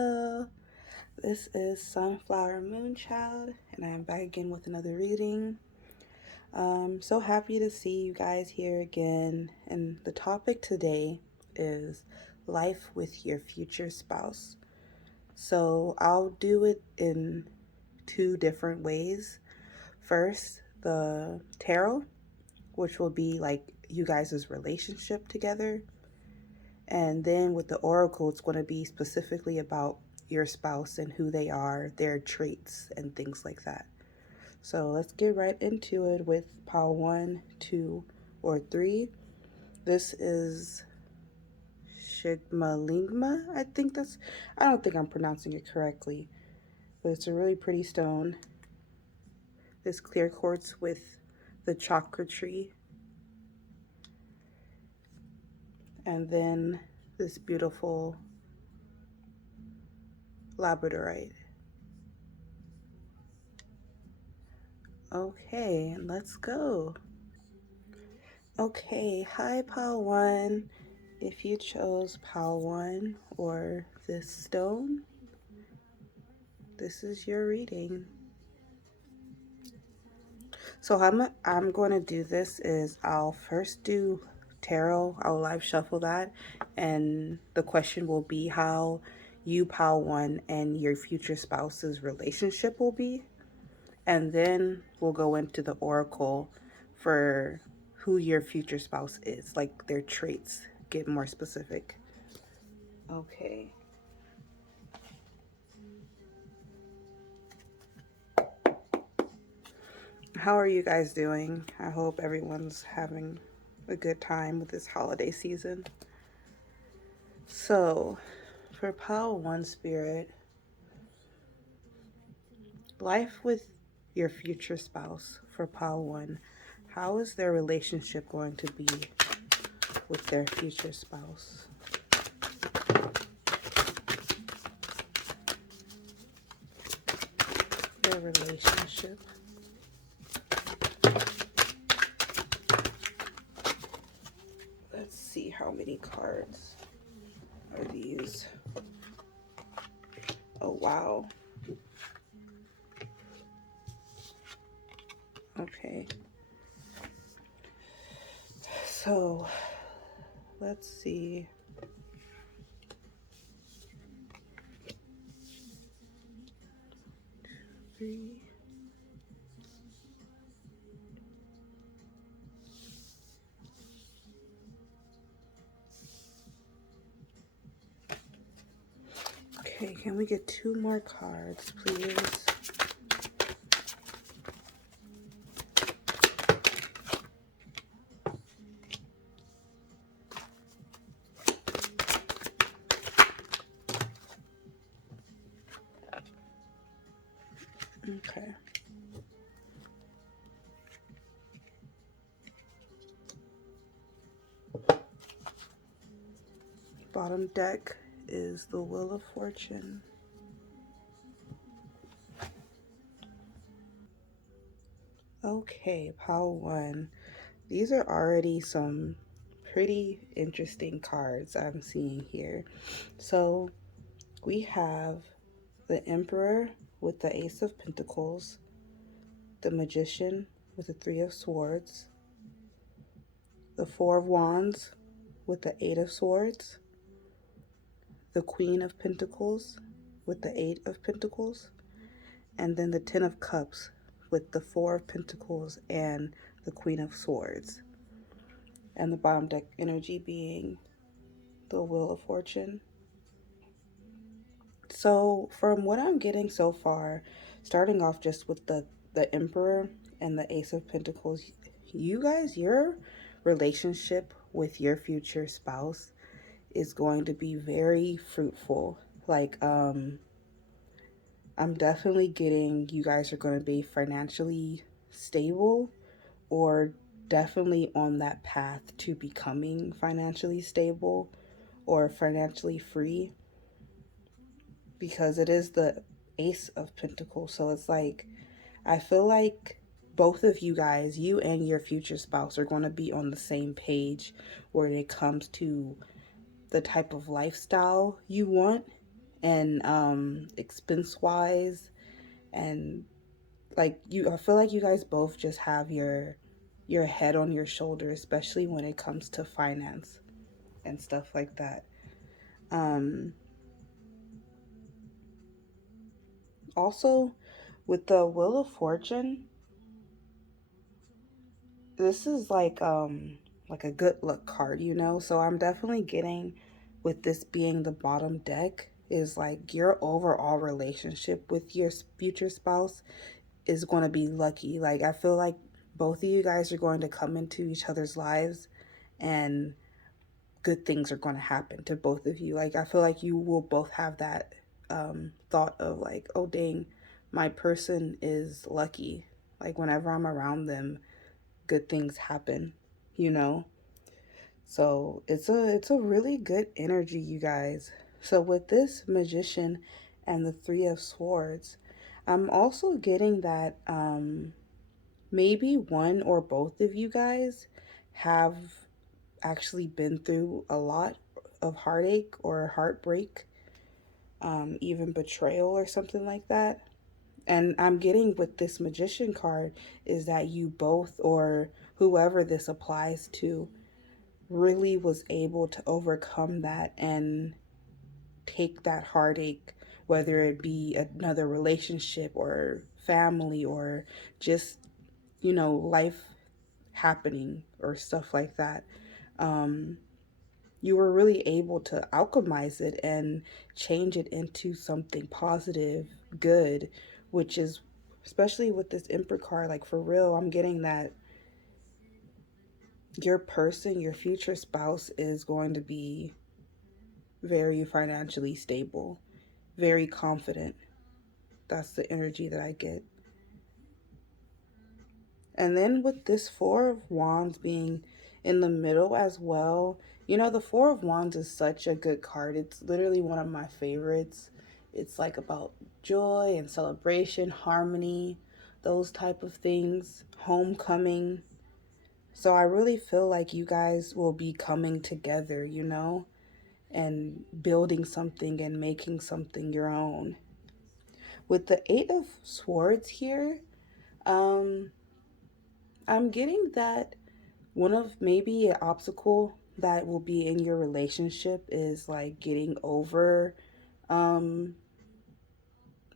Hello, this is Sunflower Moonchild, and I'm back again with another reading. So happy to see you guys here again, and the topic today is life with your future spouse. So I'll do it in two different ways. First, the tarot, which will be like you guys' relationship together. And then with the oracle, it's going to be specifically about your spouse and who they are, their traits, and things like that. So let's get right into it with pile 1, 2, or 3. This is Shigmalingma, I don't think I'm pronouncing it correctly, but it's a really pretty stone. This clear quartz with the chakra tree. And then this beautiful labradorite. Okay, let's go. Okay, hi pile 1. If you chose pile 1 or this stone, this is your reading. So I'm going to do this is I'll first do tarot. I'll live shuffle that, and the question will be how you pile 1 and your future spouse's relationship will be. And then we'll go into the oracle for who your future spouse is, like their traits, get more specific. Okay. How are you guys doing? I hope everyone's having a good time with this holiday season. So, for pile 1 spirit, life with your future spouse for pile 1. How is their relationship going to be with their future spouse? Their relationship. Let's see how many cards are these. Oh, wow. Okay. So, let's see. Three. Okay, can we get 2 more cards, please? Okay. Bottom deck is the Wheel of Fortune. Okay, pile 1. These are already some pretty interesting cards I'm seeing here. So we have the Emperor with the Ace of Pentacles, the Magician with the 3 of Swords, the 4 of Wands with the 8 of Swords, the Queen of Pentacles with the 8 of Pentacles, and then the 10 of Cups with the 4 of Pentacles and the Queen of Swords. And the bottom deck energy being the Wheel of Fortune. So from what I'm getting so far, starting off just with the Emperor and the Ace of Pentacles, you guys, your relationship with your future spouse is going to be very fruitful. Like, I'm definitely getting you guys are going to be financially stable, or definitely on that path to becoming financially stable or financially free, because it is the Ace of Pentacles. So it's like, I feel like both of you guys, you and your future spouse, are going to be on the same page when it comes to the type of lifestyle you want and expense wise, and like you, I feel like you guys both just have your head on your shoulder, especially when it comes to finance and stuff like that. Um, Also, with the Wheel of Fortune, this is like a good luck card, you know? So I'm definitely getting, with this being the bottom deck, is like your overall relationship with your future spouse is going to be lucky. Like I feel like both of you guys are going to come into each other's lives, and good things are going to happen to both of you. Like I feel like you will both have that thought of like, oh dang, my person is lucky. Like whenever I'm around them, good things happen, you know? So it's a really good energy, you guys. So with this magician and the three of swords, I'm also getting that maybe one or both of you guys have actually been through a lot of heartache or heartbreak, even betrayal or something like that. And I'm getting with this magician card is that you both, or whoever this applies to, really was able to overcome that and take that heartache, whether it be another relationship or family or just, life happening or stuff like that. Um, you were really able to alchemize it and change it into something positive, good, which is, especially with this Emperor card, like for real, I'm getting that your person, your future spouse, is going to be very financially stable, very confident. That's the energy that I get. And then with this Four of Wands being in the middle as well, the Four of Wands is such a good card. It's literally one of my favorites. It's like about joy and celebration, harmony, those type of things, homecoming. So I really feel like you guys will be coming together, and building something and making something your own. With the Eight of Swords here, um, I'm getting that one of maybe an obstacle that will be in your relationship is like getting over um,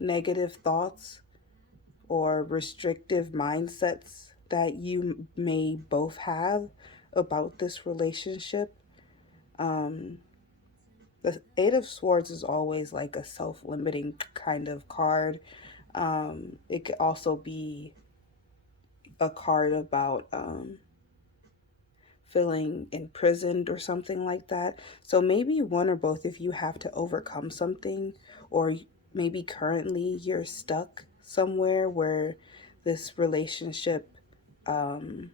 negative thoughts or restrictive mindsets that you may both have about this relationship. Um, the Eight of Swords is always like a self limiting kind of card. It could also be a card about feeling imprisoned or something like that. So maybe one or both of you have to overcome something, or maybe currently you're stuck somewhere where this relationship, um,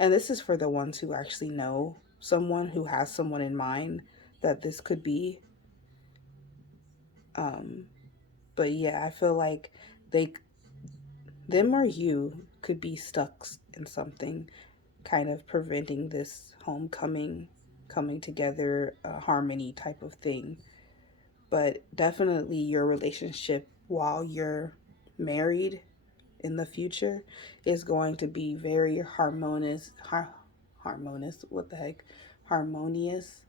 and this is for the ones who actually know someone, who has someone in mind that this could be. Um, but yeah, I feel like they, them or you, could be stuck in something kind of preventing this homecoming, coming together, harmony type of thing. But definitely your relationship while you're married in the future is going to be very harmonious, what the heck, harmonious,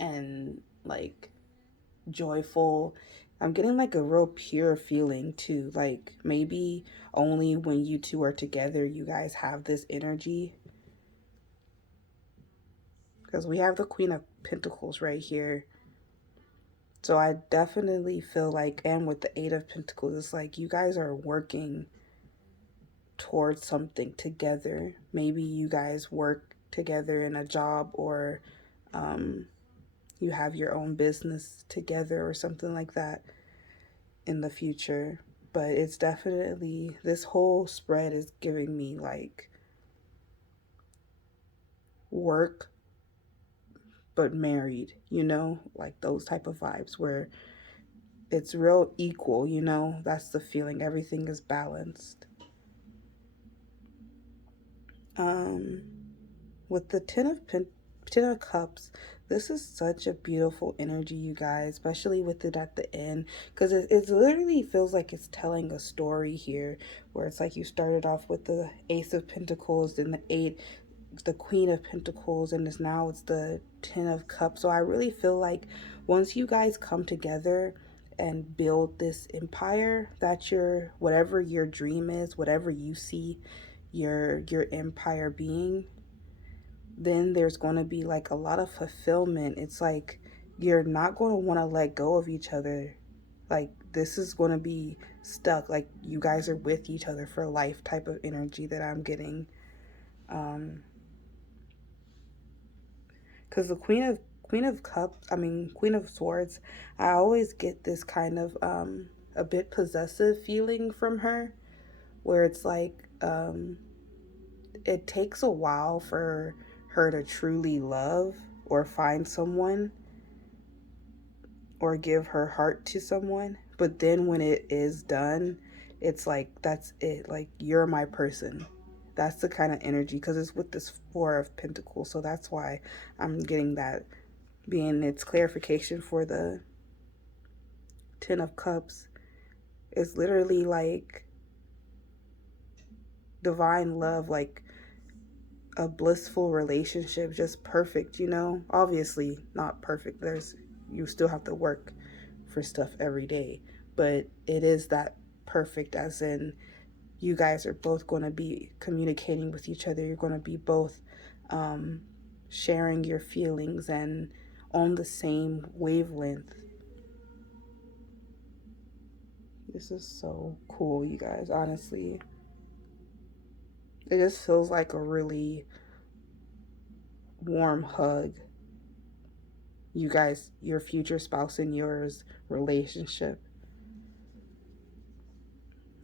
and like joyful. I'm getting like a real pure feeling too. Like maybe only when you two are together, you guys have this energy, because we have the Queen of Pentacles right here. So I definitely feel like, and with the Eight of Pentacles, it's like you guys are working towards something together. Maybe you guys work together in a job, or um, you have your own business together or something like that in the future. But it's definitely, this whole spread is giving me like work but married, like those type of vibes where it's real equal, that's the feeling. Everything is balanced. um with the ten of cups, This is such a beautiful energy, you guys, especially with it at the end, because it literally feels like it's telling a story here, where it's like you started off with the Ace of Pentacles, then the Queen of Pentacles, and it's the Ten of Cups. So I really feel like once you guys come together and build this empire, that your whatever your dream is, whatever you see your empire being, then there's going to be like a lot of fulfillment. It's like you're not going to want to let go of each other. Like this is going to be stuck. Like you guys are with each other for life type of energy that I'm getting. Because the Queen of Cups, I mean Queen of Swords, I always get this kind of a bit possessive feeling from her, where it's like it takes a while for her to truly love or find someone or give her heart to someone. But then when it is done, it's like, that's it. Like, you're my person. That's the kind of energy, because it's with this Four of Pentacles. So that's why I'm getting that being its clarification for the Ten of Cups. It's literally like divine love, like a blissful relationship, just perfect, you know? Obviously, not perfect. You still have to work for stuff every day, but it is that perfect, as in you guys are both going to be communicating with each other. You're going to be both sharing your feelings and on the same wavelength. This is so cool, you guys, honestly. It just feels like a really warm hug. You guys, your future spouse and yours relationship.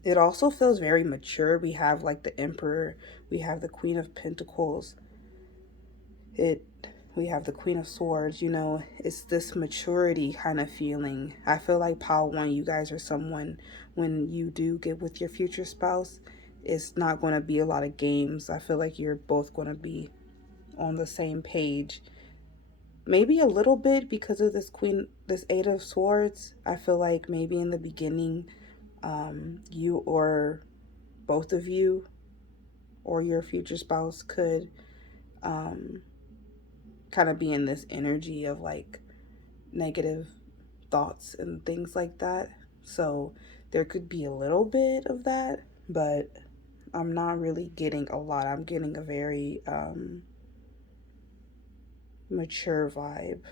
It also feels very mature. We have like the Emperor, we have the Queen of Pentacles, it we have the Queen of Swords. You know, it's this maturity kind of feeling. I feel like Pile One, you guys are someone, when you do get with your future spouse, it's not going to be a lot of games. I feel like you're both going to be on the same page. Maybe a little bit because of this Eight of Swords. I feel like maybe in the beginning, you or both of you or your future spouse could kind of be in this energy of like negative thoughts and things like that. So there could be a little bit of that, but I'm not really getting a lot. I'm getting a very mature vibe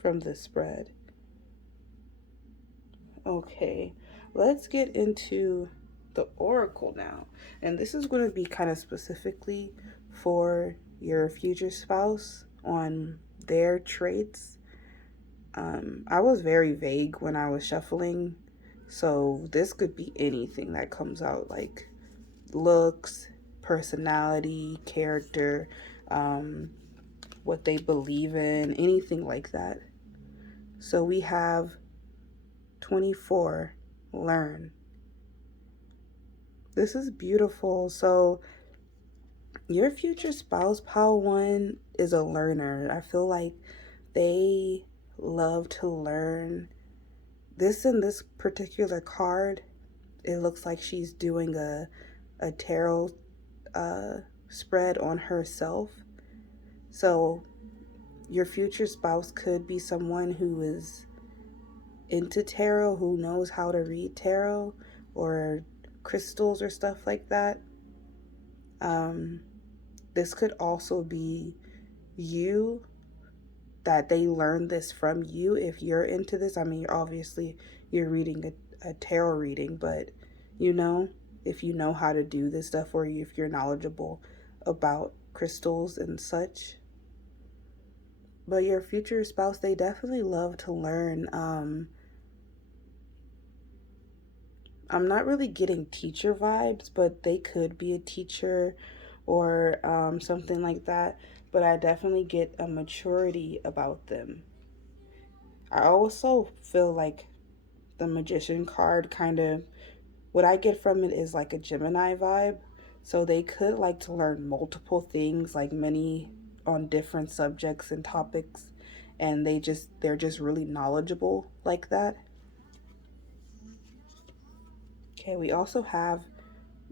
from this spread. Okay, let's get into the oracle now. And this is going to be kind of specifically for your future spouse on their traits. I was very vague when I was shuffling, so this could be anything that comes out, like looks, personality, character, what they believe in, anything like that. So we have 24, learn. This is beautiful. So your future spouse, Pile One, is a learner. I feel like they love to learn. In this particular card, it looks like she's doing a tarot spread on herself. So your future spouse could be someone who is into tarot, who knows how to read tarot or crystals or stuff like that. This could also be you, that they learn this from you if you're into this. I mean, obviously you're reading a tarot reading, but you know, if you know how to do this stuff, or if you're knowledgeable about crystals and such. But your future spouse, they definitely love to learn. I'm not really getting teacher vibes, but they could be a teacher or something like that. But I definitely get a maturity about them. I also feel like the Magician card kind of, what I get from it is like a Gemini vibe. So they could like to learn multiple things, like many on different subjects and topics. and they're just really knowledgeable like that. Okay, we also have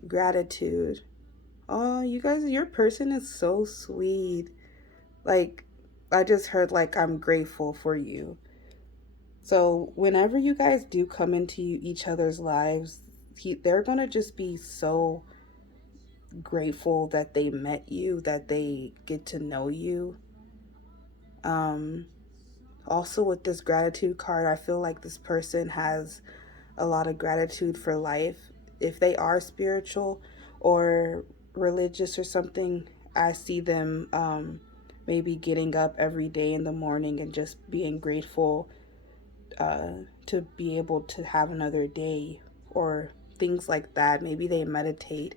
gratitude. Oh, you guys, your person is so sweet. Like, I just heard, like, I'm grateful for you. So, whenever you guys do come into each other's lives, they're going to just be so grateful that they met you, that they get to know you. Um, Also, with this gratitude card, I feel like this person has a lot of gratitude for life. If they are spiritual or religious or something, I see them maybe getting up every day in the morning and just being grateful to be able to have another day or things like that. Maybe they meditate,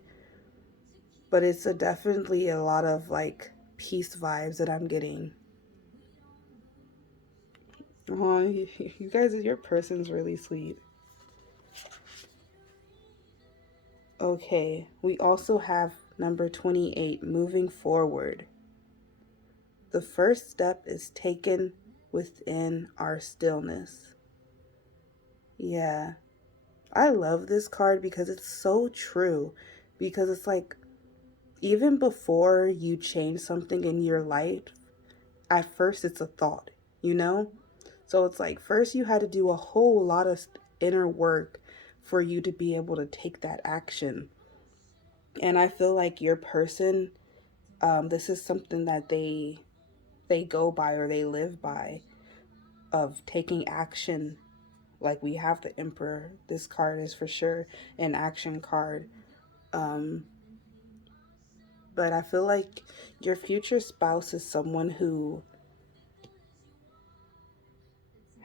but it's definitely a lot of like peace vibes that I'm getting. Oh, you guys, your person's really sweet. Okay, we also have number 28, moving forward. The first step is taken within our stillness. Yeah, I love this card because it's so true. Because it's like, even before you change something in your life, at first it's a thought, you know? So it's like, first you had to do a whole lot of inner work for you to be able to take that action. And I feel like your person, this is something that they go by or they live by, of taking action. Like, we have the Emperor. This card is for sure an action card. Um, but I feel like your future spouse is someone who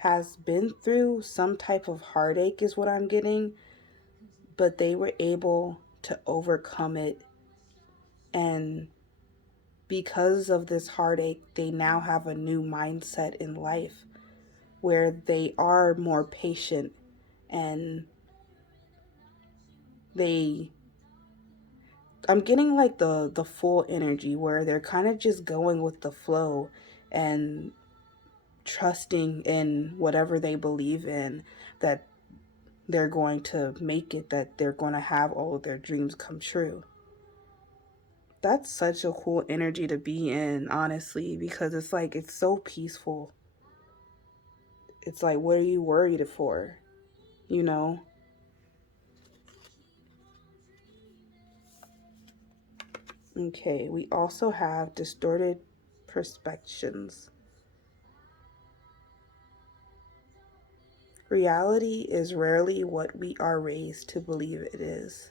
has been through some type of heartache, is what I'm getting, but they were able to overcome it. And because of this heartache, they now have a new mindset in life where they are more patient, and they I'm getting like the full energy where they're kind of just going with the flow and trusting in whatever they believe in, that they're going to make it, that they're going to have all of their dreams come true. That's such a cool energy to be in, honestly, because it's like it's so peaceful. It's like, what are you worried for? You know? Okay, we also have distorted perceptions. Reality is rarely what we are raised to believe it is.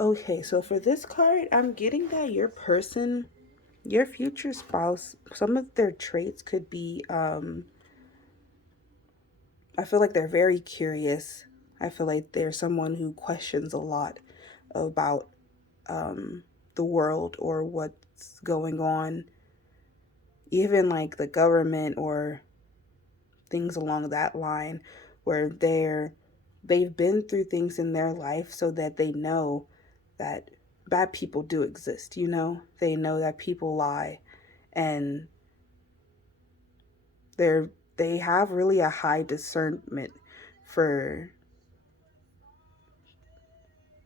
Okay, so for this card, I'm getting that your person, your future spouse, some of their traits could be, I feel like they're very curious. I feel like they're someone who questions a lot about the world or what's going on, even like the government or things along that line, where they've been through things in their life so that they know that bad people do exist, you know? They know that people lie, and they have really a high discernment for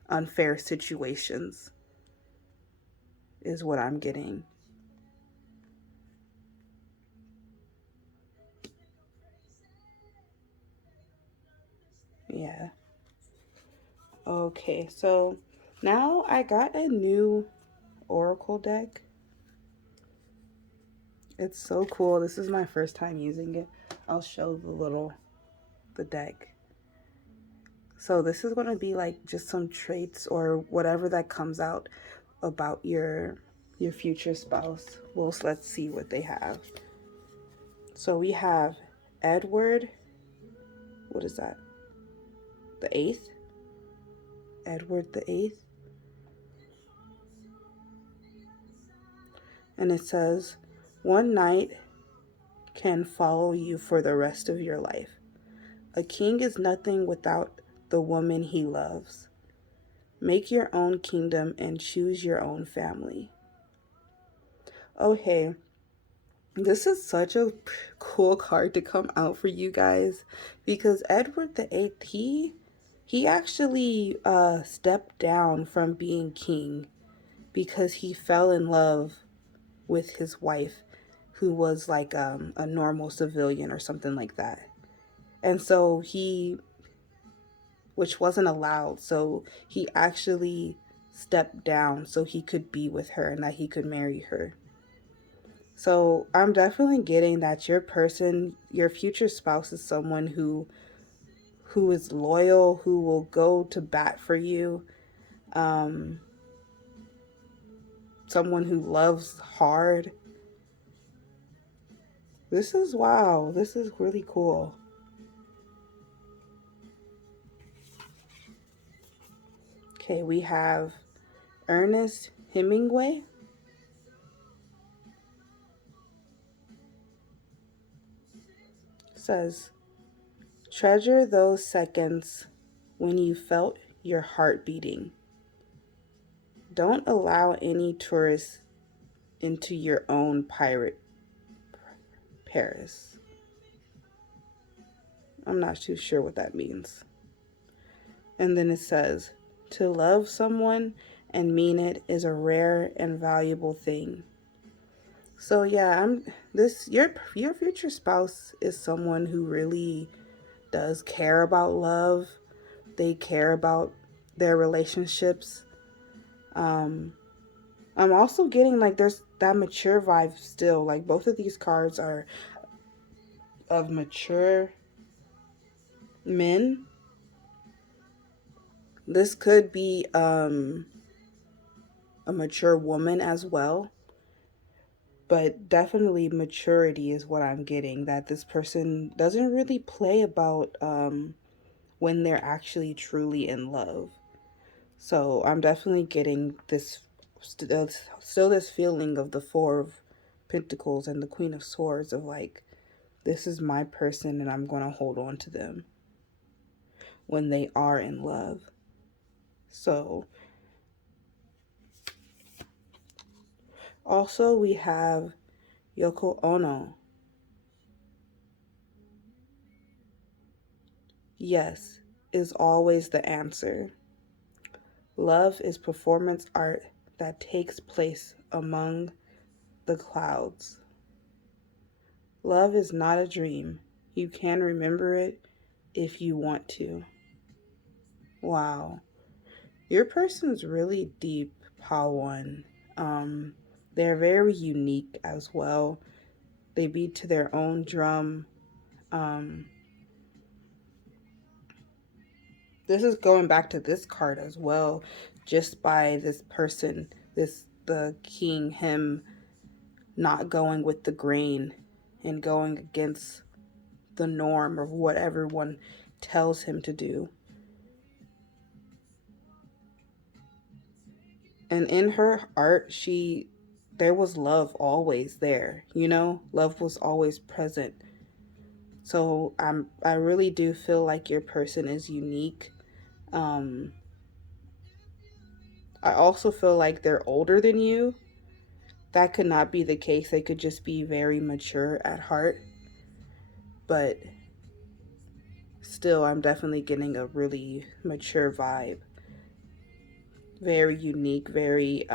unfair situations, is what I'm getting. Yeah. Okay, so now I got a new oracle deck. It's so cool. This is my first time using it. I'll show the deck. So this is going to be like just some traits or whatever that comes out about your future spouse. Well, let's see what they have. So we have Edward. What is that? The eighth? Edward the eighth. And it says, one night can follow you for the rest of your life. A king is nothing without the woman he loves. Make your own kingdom and choose your own family. Okay, This is such a cool card to come out for you guys because Edward the Eighth, he actually stepped down from being king because he fell in love with his wife, who was like a normal civilian or something like that. And so he, which wasn't allowed, so he actually stepped down so he could be with her and that he could marry her. So I'm definitely getting that your person, your future spouse, is someone who is loyal, who will go to bat for you, um, someone who loves hard. This is wow. This is really cool. Okay, we have Ernest Hemingway. Says, treasure those seconds when you felt your heart beating. Don't allow any tourists into your own pirate Paris. I'm not too sure what that means. And then it says, to love someone and mean it is a rare and valuable thing. So yeah, I'm this your future spouse is someone who really does care about love. They care about their relationships. Um I'm also getting like there's that mature vibe still. Like both of these cards are of mature men. This could be a mature woman as well, but definitely maturity is what I'm getting. That this person doesn't really play about when they're actually truly in love. So I'm definitely getting this still this feeling of the Four of Pentacles and the Queen of Swords of like, this is my person and I'm going to hold on to them when they are in love. So also we have Yoko Ono. Yes is always the answer. Love is performance art that takes place among the clouds. Love is not a dream. You can remember it if you want to. Wow. Your person's really deep, Pawan. Um, they're very unique as well. They beat to their own drum. Um, this is going back to this card as well, just by this person, this the king, him not going with the grain and going against the norm of what everyone tells him to do. And in her art, there was love always there, you know? Love was always present. So I really do feel like your person is unique. Um I also feel like they're older than you. That could not be the case. They could just be very mature at heart. But still, I'm definitely getting a really mature vibe. Very unique, very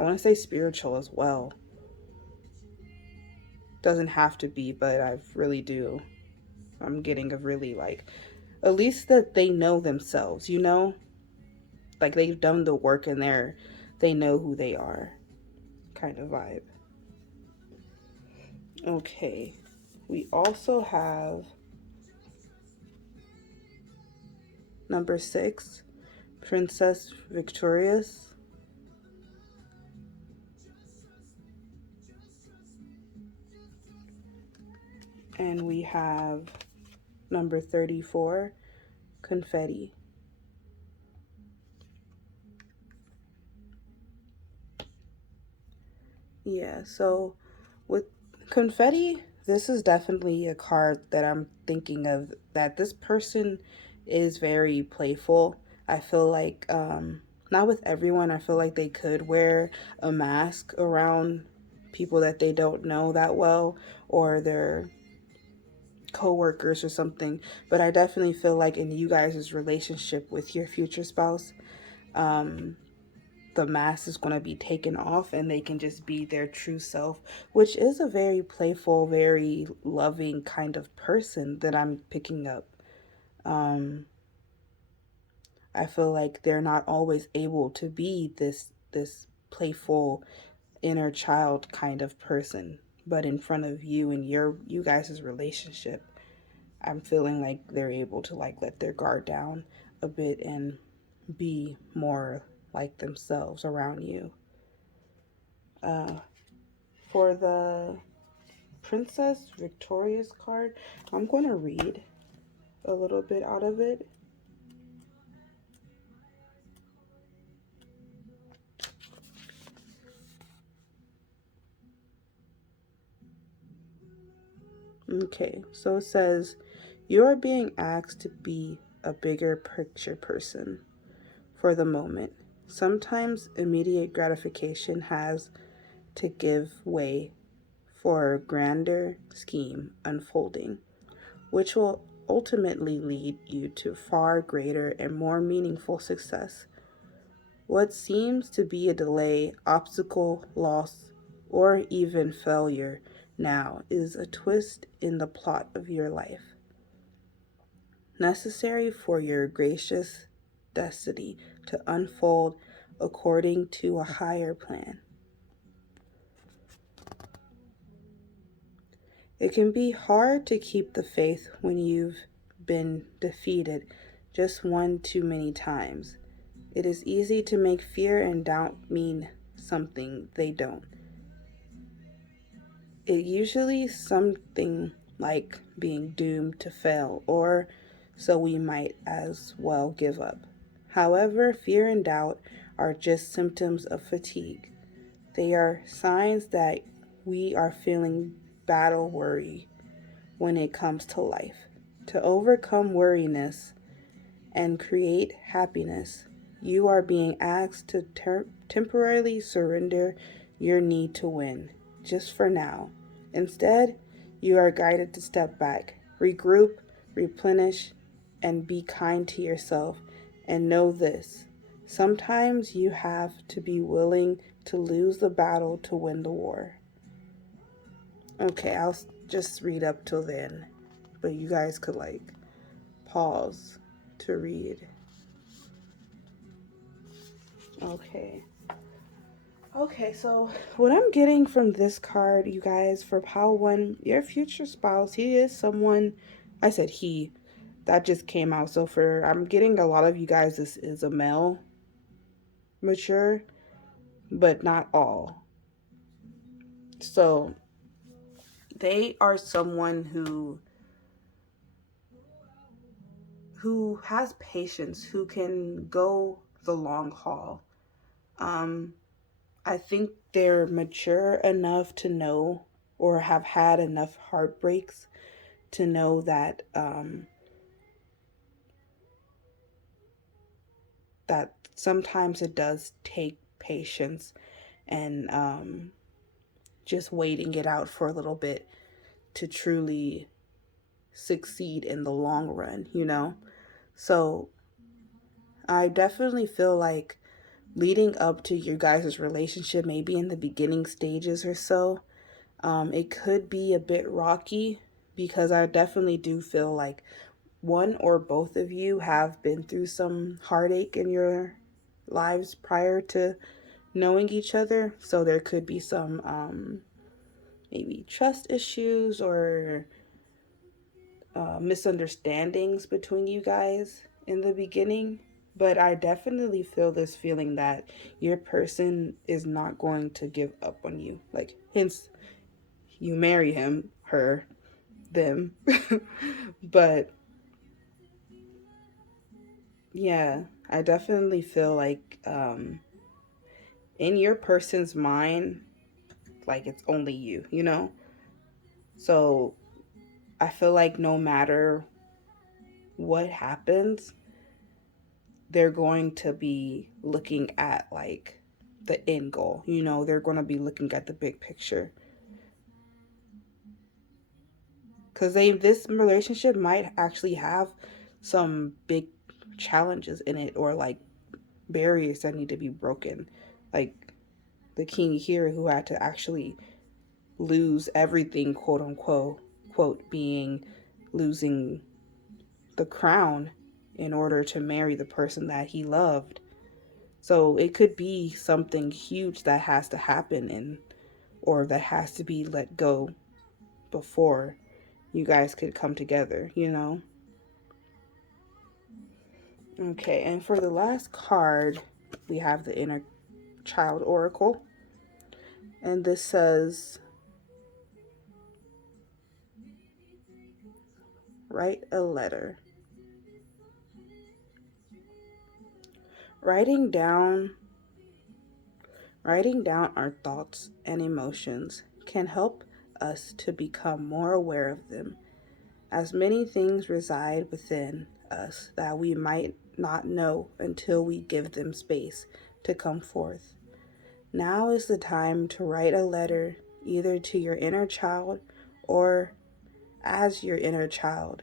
I want to say spiritual as well. Doesn't have to be, but I really do. I'm getting a really like, at least that they know themselves, you know? Like they've done the work and they know who they are kind of vibe. Okay. We also have number 6, Princess Victorious. And we have number 34, Confetti. Yeah, so with Confetti, this is definitely a card that I'm thinking of that this person is very playful. I feel like not with everyone, I feel like they could wear a mask around people that they don't know that well, or their co-workers or something. But I definitely feel like in you guys' relationship with your future spouse, um, the mask is going to be taken off and they can just be their true self, which is a very playful, very loving kind of person that I'm picking up. Um, I feel like they're not always able to be this playful inner child kind of person, but in front of you and you guys' relationship, I'm feeling like they're able to like let their guard down a bit and be more like themselves around you. Uh, for the Princess Victoria's card, I'm going to read a little bit out of it. Okay, so it says, you are being asked to be a bigger picture person for the moment. Sometimes immediate gratification has to give way for a grander scheme unfolding, which will ultimately lead you to far greater and more meaningful success. What seems to be a delay, obstacle, loss, or even failure now is a twist in the plot of your life, necessary for your gracious destiny to unfold according to a higher plan. It can be hard to keep the faith when you've been defeated just one too many times. It is easy to make fear and doubt mean something they don't. It usually something like being doomed to fail, or so we might as well give up. However, fear and doubt are just symptoms of fatigue. They are signs that we are feeling battle worry when it comes to life. To overcome worriness and create happiness, you are being asked to temporarily surrender your need to win, just for now. Instead, you are guided to step back, regroup, replenish, and be kind to yourself. And know this: sometimes you have to be willing to lose the battle to win the war. Okay, I'll just read up till then, but you guys could like pause to read. Okay. Okay, so what I'm getting from this card, you guys, for pile one, your future spouse, he is someone, I said he, that just came out. So for, I'm getting a lot of you guys, this is a male, mature, but not all. So they are someone who has patience, who can go the long haul. Um, I think they're mature enough to know, or have had enough heartbreaks to know that that sometimes it does take patience and just waiting it out for a little bit to truly succeed in the long run, you know? So I definitely feel like leading up to your guys' relationship, maybe in the beginning stages or so, it could be a bit rocky, because I definitely do feel like one or both of you have been through some heartache in your lives prior to knowing each other. So there could be some maybe trust issues or misunderstandings between you guys in the beginning. But I definitely feel this feeling that your person is not going to give up on you. Like, hence, you marry him, her, them. But yeah, I definitely feel like in your person's mind, like it's only you, you know? So I feel like no matter what happens, they're going to be looking at like the end goal. You know, they're going to be looking at the big picture. Because this relationship might actually have some big challenges in it, or like barriers that need to be broken. Like the king here, who had to actually lose everything, quote unquote, quote, being losing the crown in order to marry the person that he loved. So it could be something huge that has to happen, and or that has to be let go before you guys could come together, you know? Okay, and for the last card, we have the Inner Child Oracle. And this says, write a letter. Writing down our thoughts and emotions can help us to become more aware of them, as many things reside within us that we might not know until we give them space to come forth. Now is the time to write a letter, either to your inner child or as your inner child.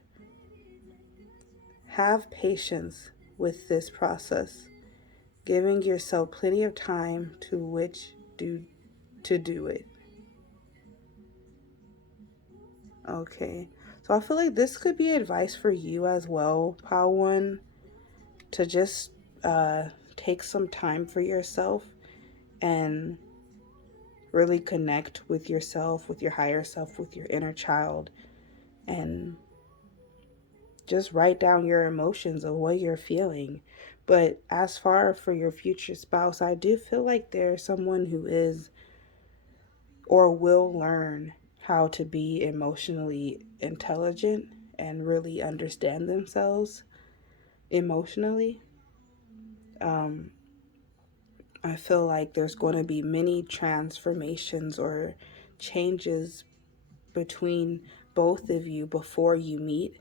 Have patience with this process, giving yourself plenty of time to do it. Okay, so I feel like this could be advice for you as well, Pile One, to just take some time for yourself and really connect with yourself, with your higher self, with your inner child, and just write down your emotions of what you're feeling. But as far for your future spouse, I do feel like there's someone who is or will learn how to be emotionally intelligent and really understand themselves emotionally. Um, I feel like there's going to be many transformations or changes between both of you before you meet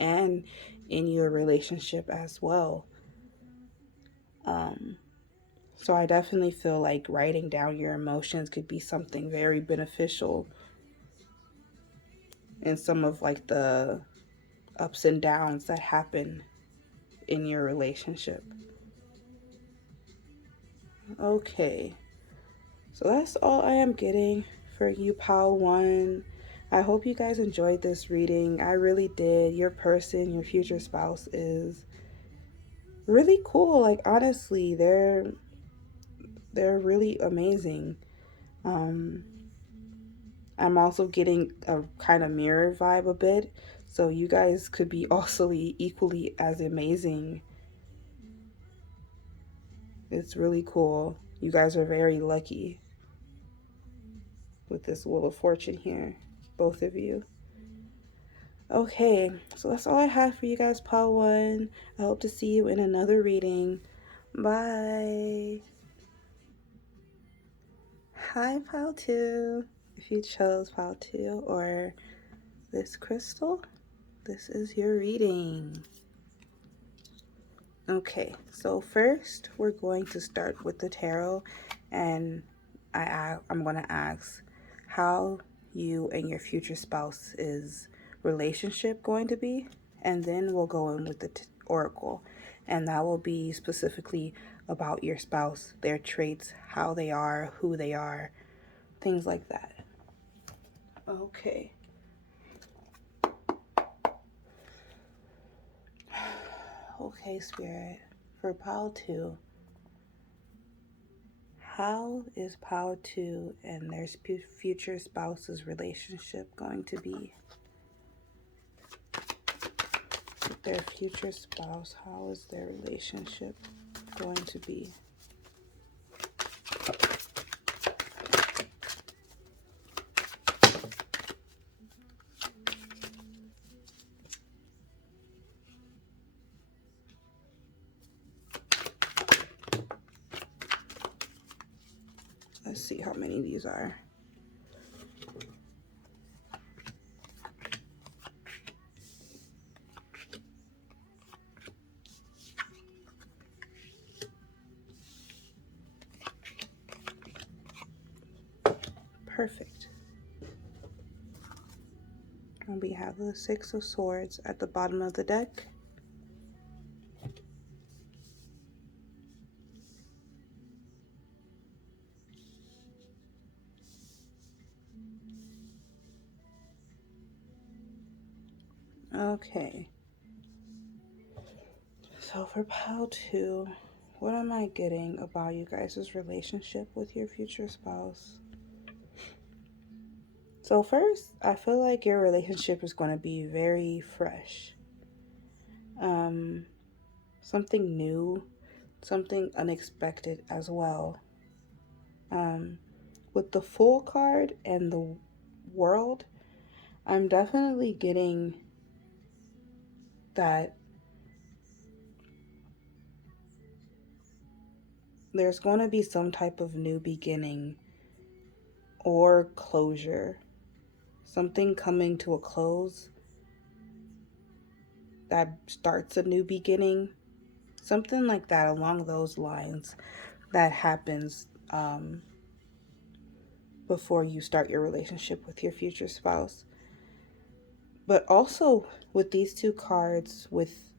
and in your relationship as well. Um, so I definitely feel like writing down your emotions could be something very beneficial in some of like the ups and downs that happen in your relationship. Okay, so that's all I am getting for you, Pal One. I hope you guys enjoyed this reading. I really did. Your person, your future spouse, is really cool. Like honestly, they're really amazing. Um, I'm also getting a kind of mirror vibe a bit, so you guys could be also equally as amazing. It's really cool. You guys are very lucky with this Wheel of Fortune here, both of you. Okay, so that's all I have for you guys, Pile One. I hope to see you in another reading. Bye. Hi, Pile Two. If you chose Pile Two or this crystal, this is your reading. Okay, so first we're going to start with the tarot, and I'm going to ask how you and your future spouse's relationship going to be, and then we'll go in with the oracle, and that will be specifically about your spouse, their traits, how they are, who they are, things like that. Okay. Okay, Spirit, for pile 2, how is pile 2 and their future spouse's relationship going to be? Their future spouse, how is their relationship going to be? Let's see how many these are. Perfect. And we have the Six of Swords at the bottom of the deck. Okay. So for pile 2, what am I getting about you guys' relationship with your future spouse? So first, I feel like your relationship is going to be very fresh. Something new, something unexpected as well. With the Fool card and the World, I'm definitely getting that there's going to be some type of new beginning or closure. Something coming to a close that starts a new beginning. Something like that along those lines that happens before you start your relationship with your future spouse. But also with these two cards, with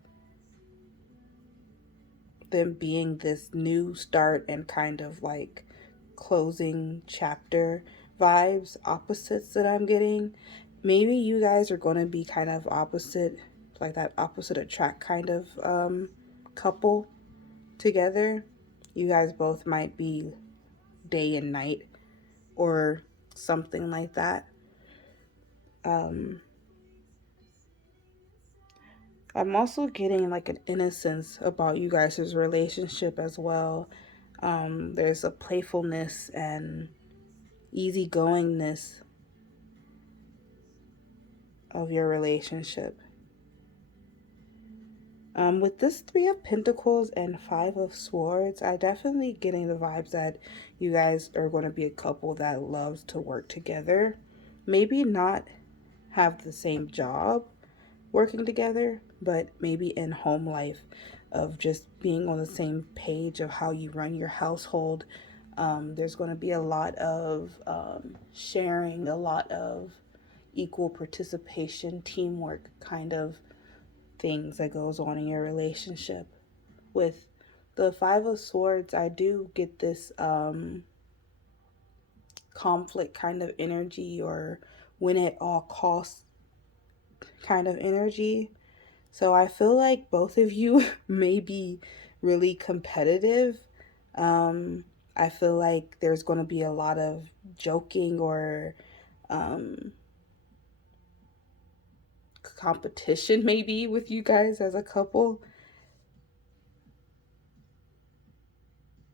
them being this new start and kind of like closing chapter vibes, opposites that I'm getting, maybe you guys are going to be kind of opposite, like that opposite attract kind of couple together. You guys both might be day and night or something like that. I'm also getting like an innocence about you guys' relationship as well. There's a playfulness and easygoingness of your relationship. With this Three of Pentacles and Five of Swords, I definitely getting the vibes that you guys are going to be a couple that loves to work together. Maybe not have the same job working together, but maybe in home life of just being on the same page of how you run your household. There's going to be a lot of sharing, a lot of equal participation, teamwork kind of things that goes on in your relationship. With the Five of Swords, I do get this conflict kind of energy or win at all costs kind of energy. So I feel like both of you may be really competitive. I feel like there's going to be a lot of joking or competition maybe with you guys as a couple.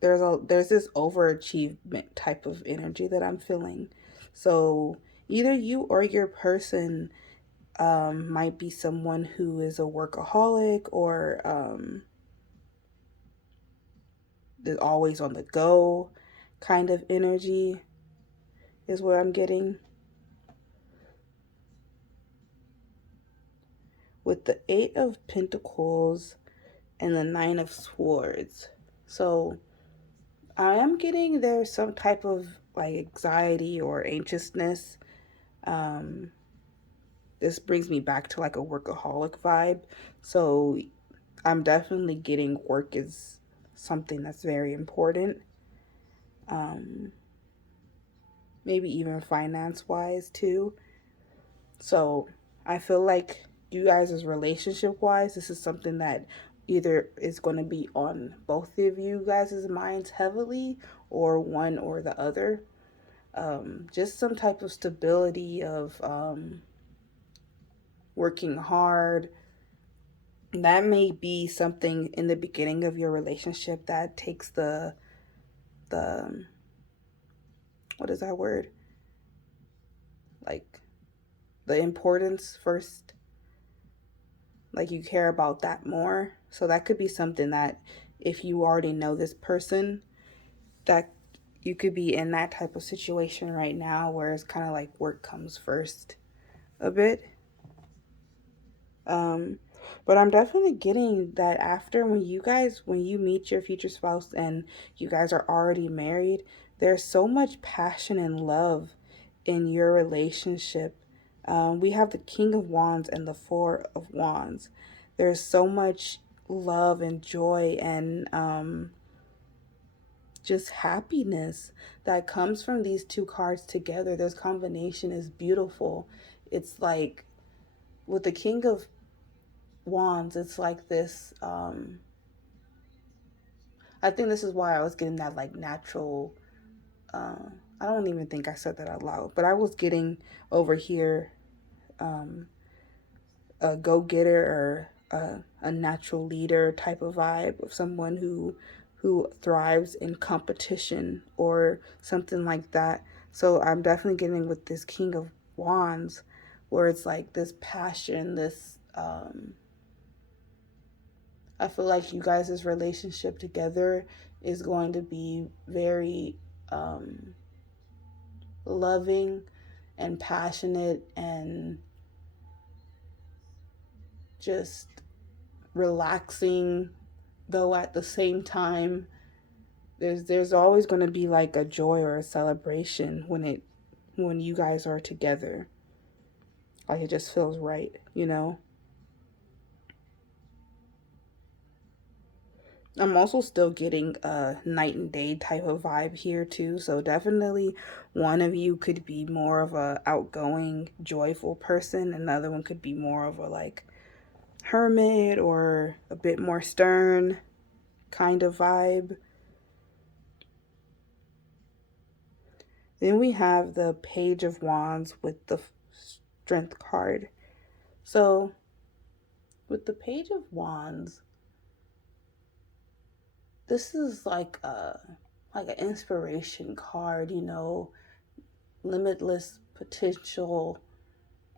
There's this overachievement type of energy that I'm feeling. So either you or your person might be someone who is a workaholic or is always on the go kind of energy is what I'm getting. With the Eight of Pentacles and the Nine of Swords. So I am getting there's some type of like anxiety or anxiousness. This brings me back to like a workaholic vibe. So I'm definitely getting work is something that's very important. Maybe even finance wise too. So I feel like you guys' relationship wise, this is something that either is going to be on both of you guys' minds heavily or one or the other. Just some type of stability of working hard. That may be something in the beginning of your relationship that takes the what is that word? Like the importance first. Like you care about that more. So that could be something that if you already know this person, that you could be in that type of situation right now where it's kind of like work comes first a bit. Um, but I'm definitely getting that after when you meet your future spouse and you guys are already married, there's so much passion and love in your relationship. We have the King of Wands and the Four of Wands. There's so much love and joy and just happiness that comes from these two cards together. This combination is beautiful. It's like with the King of Wands, it's like this. I think this is why I was getting that like natural. Uh, I don't even think I said that out loud, but I was getting over here um, a go getter or a natural leader type of vibe of someone who thrives in competition or something like that. So I'm definitely getting with this King of Wands, where it's like this passion, this I feel like you guys' relationship together is going to be very loving and passionate and just relaxing, though at the same time there's always going to be like a joy or a celebration when you guys are together. Like it just feels right, you know. I'm also still getting a night and day type of vibe here too. So definitely one of you could be more of a outgoing, joyful person. Another one could be more of a like hermit or a bit more stern kind of vibe. Then we have the Page of Wands with the Strength card. So with the Page of Wands, this is like an inspiration card, you know, limitless potential,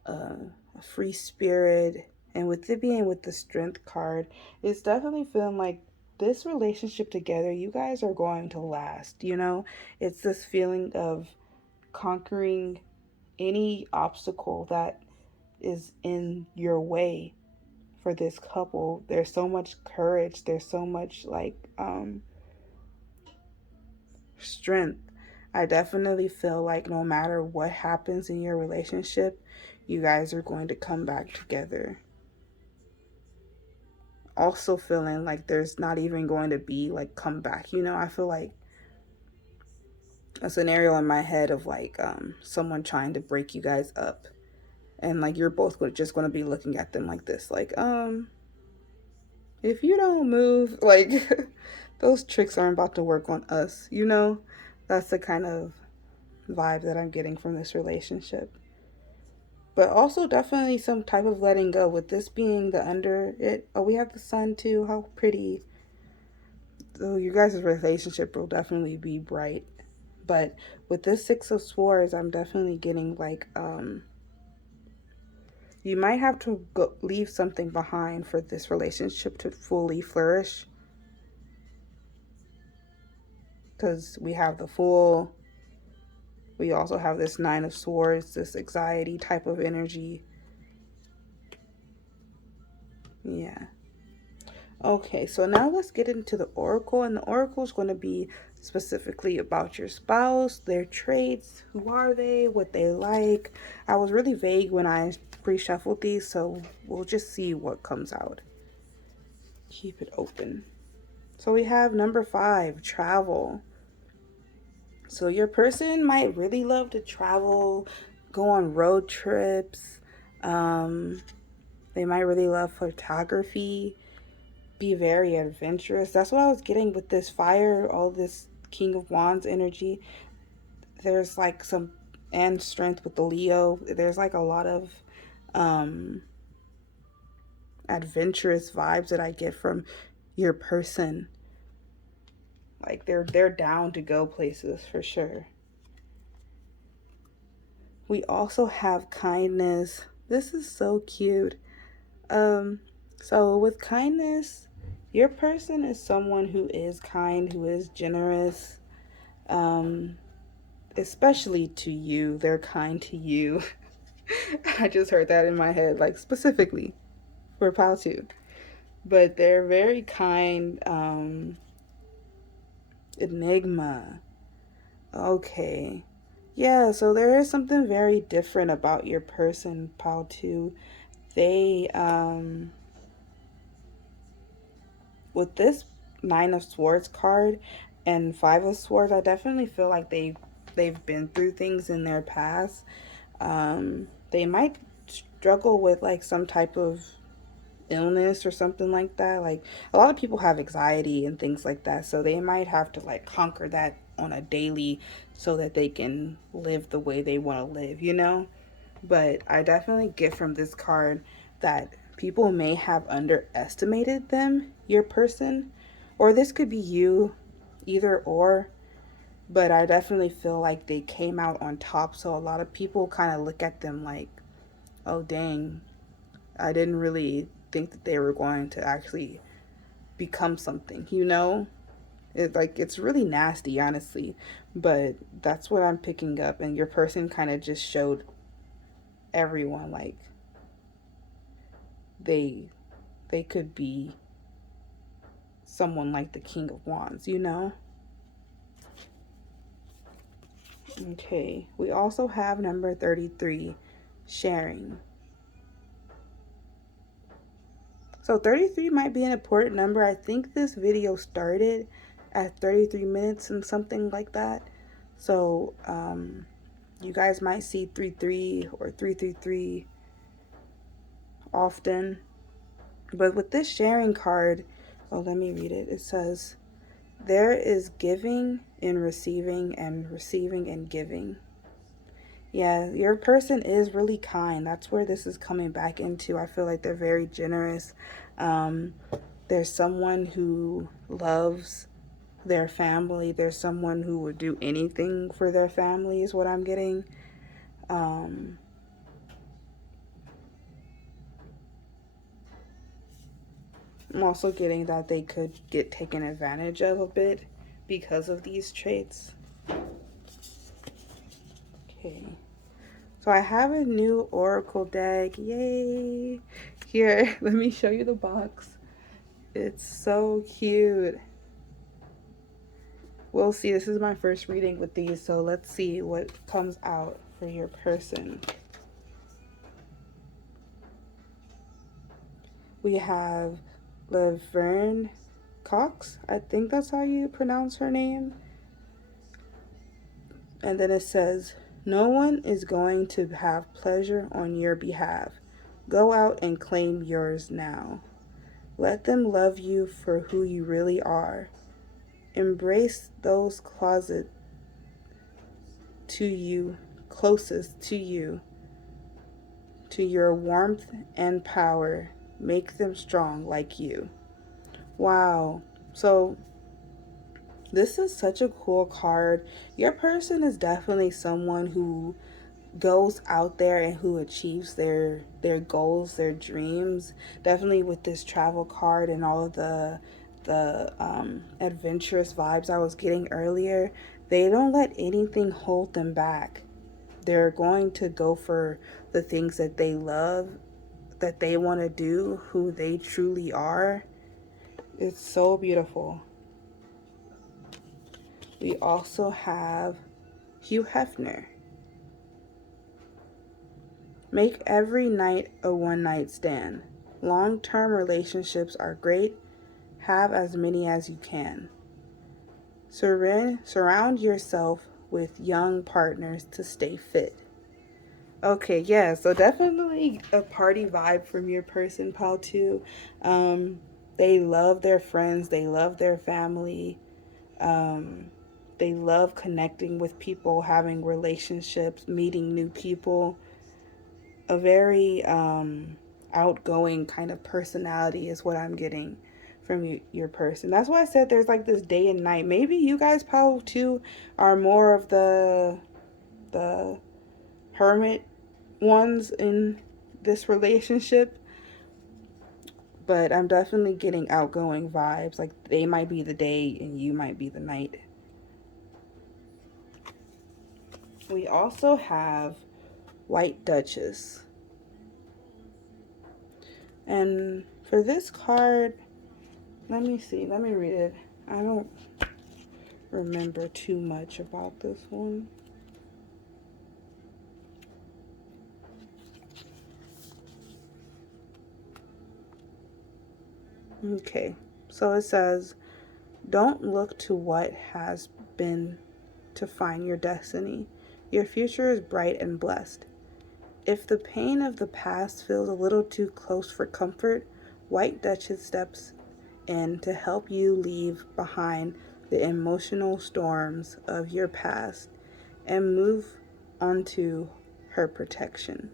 a free spirit. And with it being with the Strength card, it's definitely feeling like this relationship together, you guys are going to last, you know? It's this feeling of conquering any obstacle that is in your way for this couple. There's so much courage, there's so much like strength. I definitely feel like no matter what happens in your relationship, you guys are going to come back together. Also feeling like there's not even going to be like comeback. You know, I feel like a scenario in my head of like someone trying to break you guys up, and like you're both just going to be looking at them like this, like if you don't move, like those tricks aren't about to work on us, you know? That's the kind of vibe that I'm getting from this relationship. But also definitely some type of letting go, with this being the under it. Oh, we have the sun too. How pretty. So you guys' relationship will definitely be bright. But with this Six of Swords, I'm definitely getting like you might have to go leave something behind for this relationship to fully flourish. Because we have the Fool. We also have this Nine of Swords, this anxiety type of energy. Yeah. Okay, so now let's get into the Oracle. And the Oracle is going to be specifically about your spouse, their traits, who are they, what they like. I was really vague when I pre-shuffled these, so we'll just see what comes out. Keep it open. So we have number 5, travel. So your person might really love to travel, go on road trips. They might really love photography, be very adventurous. That's what I was getting with this fire, all this King of Wands energy. There's like some, and strength with the Leo. There's like a lot of adventurous vibes that I get from your person. Like they're down to go places for sure. We also have kindness. This is so cute. So with kindness, your person is someone who is kind, who is generous, um, especially to you. They're kind to you. I just heard that in my head, like specifically for Pal 2. But they're very kind. Enigma. Okay. Yeah, so there is something very different about your person, Pal 2. They, with this Nine of Swords card and Five of Swords, I definitely feel like they've been through things in their past. They might struggle with like some type of illness or something like that. Like a lot of people have anxiety and things like that, so they might have to like conquer that on a daily so that they can live the way they want to live, you know? But I definitely get from this card that people may have underestimated them, your person, or this could be you, either or. But I definitely feel like they came out on top, so a lot of people kind of look at them like, oh dang, I didn't really think that they were going to actually become something, you know? It's really nasty, honestly, but that's what I'm picking up, and your person kind of just showed everyone like they they could be someone like the King of Wands, you know? Okay, we also have number 33, sharing. So 33 might be an important number. I think this video started at 33 minutes and something like that. So you guys might see 33 or 333 often. But with this sharing card, oh, let me read it. It says, there is giving in receiving and receiving and giving. Yeah, your person is really kind. That's where this is coming back into. I feel like they're very generous. Um, there's someone who loves their family. There's someone who would do anything for their family is what I'm getting. Um, I'm also getting that they could get taken advantage of a bit because of these traits. Okay. So I have a new Oracle deck. Yay! Here, let me show you the box. It's so cute. We'll see. This is my first reading with these, so let's see what comes out for your person. We have Laverne Cox. I think that's how you pronounce her name. And then it says, no one is going to have pleasure on your behalf. Go out and claim yours now. Let them love you for who you really are. Embrace those closest to you, closest to you, to your warmth and power. Make them strong like you. Wow. So this is such a cool card. Your person is definitely someone who goes out there and who achieves their goals, their dreams. Definitely with this travel card and all of the adventurous vibes I was getting earlier, they don't let anything hold them back. They're going to go for the things that they love, that they want to do, who they truly are. It's so beautiful. We also have Hugh Hefner. Make every night a one-night stand. Long-term relationships are great. Have as many as you can. Surround yourself with young partners to stay fit. Okay, yeah, so definitely a party vibe from your person, Pal 2. They love their friends. They love their family. Um, they love connecting with people, having relationships, meeting new people. A very outgoing kind of personality is what I'm getting from your person. That's why I said there's like this day and night. Maybe you guys, Pal 2, are more of the hermit ones in this relationship, but I'm definitely getting outgoing vibes. Like they might be the day and you might be the night. We also have White Duchess. And for this card, let me see. Let me read it. I don't remember too much about this one. Okay, so it says, don't look to what has been to find your destiny. Your future is bright and blessed. If the pain of the past feels a little too close for comfort, White Duchess steps in to help you leave behind the emotional storms of your past and move onto her protection.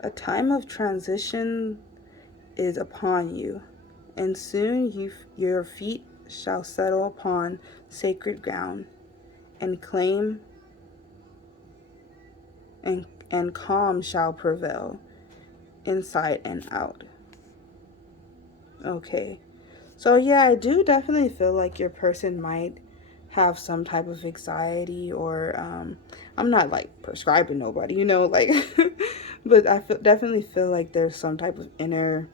A time of transition is upon you, and soon your feet shall settle upon sacred ground and claim and calm shall prevail inside and out. Okay. So yeah, I do definitely feel like your person might have some type of anxiety or I'm not like prescribing nobody, like but definitely feel like there's some type of inner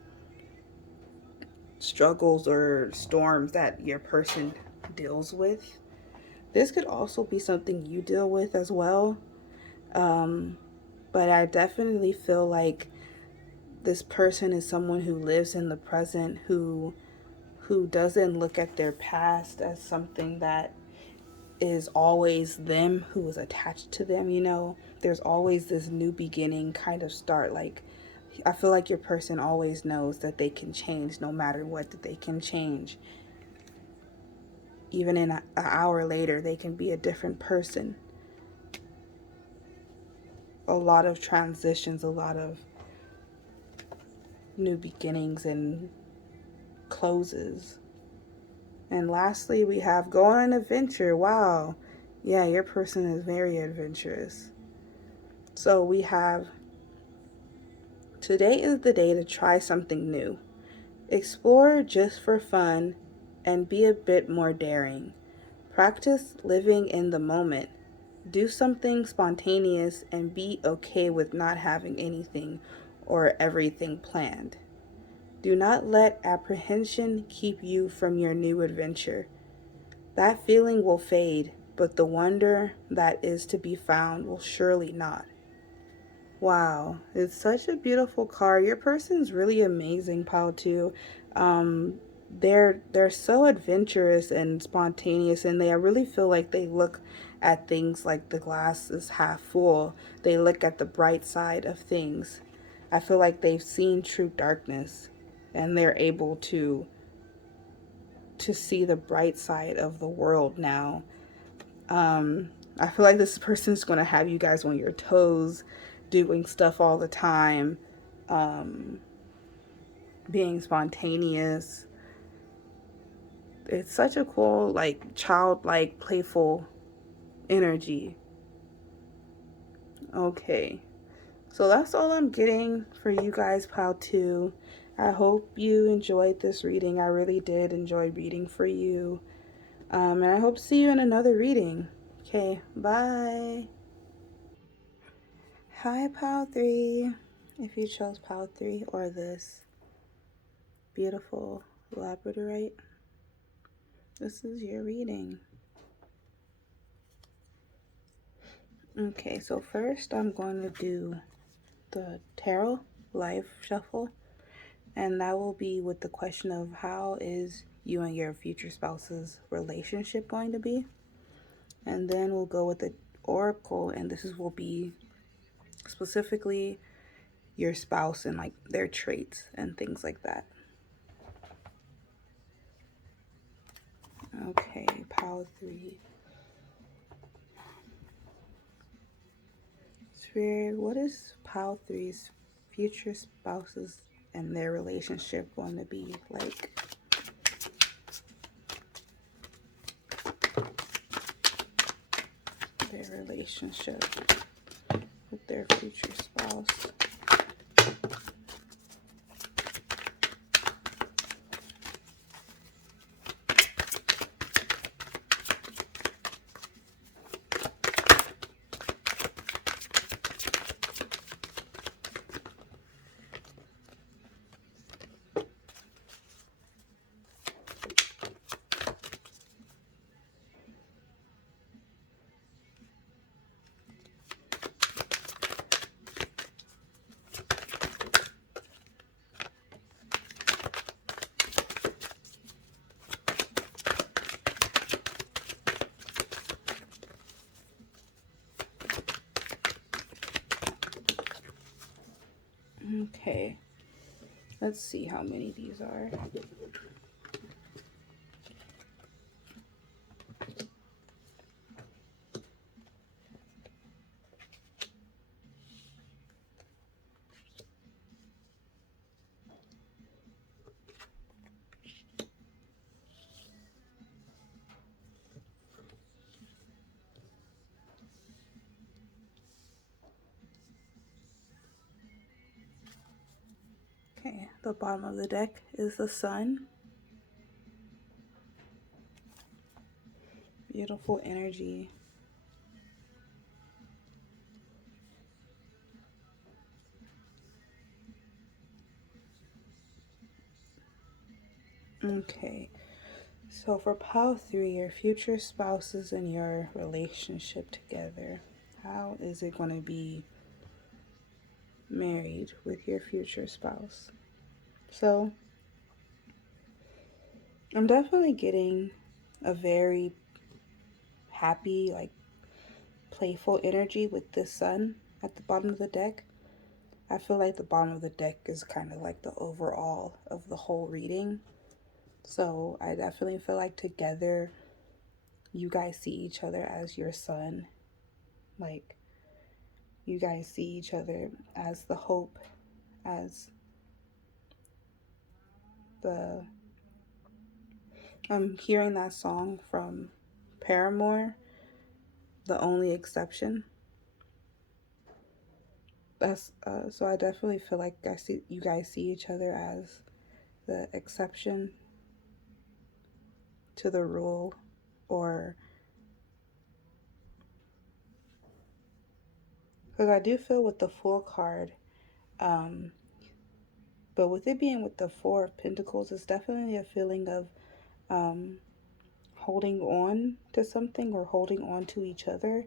struggles or storms that your person deals with. This could also be something you deal with as well. Um, but I definitely feel like this person is someone who lives in the present, who doesn't look at their past as something that is always them, who is attached to them. There's always this new beginning kind of start. Like, I feel like your person always knows that they can change no matter what, that they can change. Even in an hour later, they can be a different person. A lot of transitions, a lot of new beginnings and closes. And lastly, we have go on an adventure. Wow. Yeah, your person is very adventurous. So we have today is the day to try something new. Explore just for fun and be a bit more daring. Practice living in the moment. Do something spontaneous and be okay with not having anything or everything planned. Do not let apprehension keep you from your new adventure. That feeling will fade, but the wonder that is to be found will surely not. Wow, it's such a beautiful card. Your person's really amazing, Pal, too. Um, they're so adventurous and spontaneous, and I really feel like they look at things like the glass is half full. They look at the bright side of things. I feel like they've seen true darkness, and they're able to see the bright side of the world now. I feel like this person is going to have you guys on your toes, doing stuff all the time, um, being spontaneous. It's such a cool, like, childlike, playful energy. Okay. So that's all I'm getting for you guys, Pile 2. I hope you enjoyed this reading. I really did enjoy reading for you. And I hope to see you in another reading. Okay, bye. Hi, Pile 3. If you chose Pile 3 or this beautiful labradorite, this is your reading. Okay, so first I'm going to do the Tarot Life Shuffle, and that will be with the question of how is you and your future spouse's relationship going to be. And then we'll go with the Oracle, and will be specifically your spouse and like their traits and things like that. Okay, Pile 3. Spirit, what is Pile 3's future spouses and their relationship going to be like? Their relationship with their future spouse. Let's see how many these are. Okay, the bottom of the deck is the Sun. Beautiful energy. Okay, so for pile 3, your future spouses and your relationship together. How is it going to be married with your future spouse? So I'm definitely getting a very happy, like playful energy with this Sun at the bottom of the deck. I feel like the bottom of the deck is kind of like the overall of the whole reading. So I definitely feel like together you guys see each other as your Sun. Like you guys see each other as the hope, as the I'm hearing that song from Paramore, The Only Exception. That's so I definitely feel like I see you guys see each other as the exception to the rule, or because I do feel with the Fool card, um, but with it being with the Four of Pentacles, it's definitely a feeling of um, holding on to something or holding on to each other.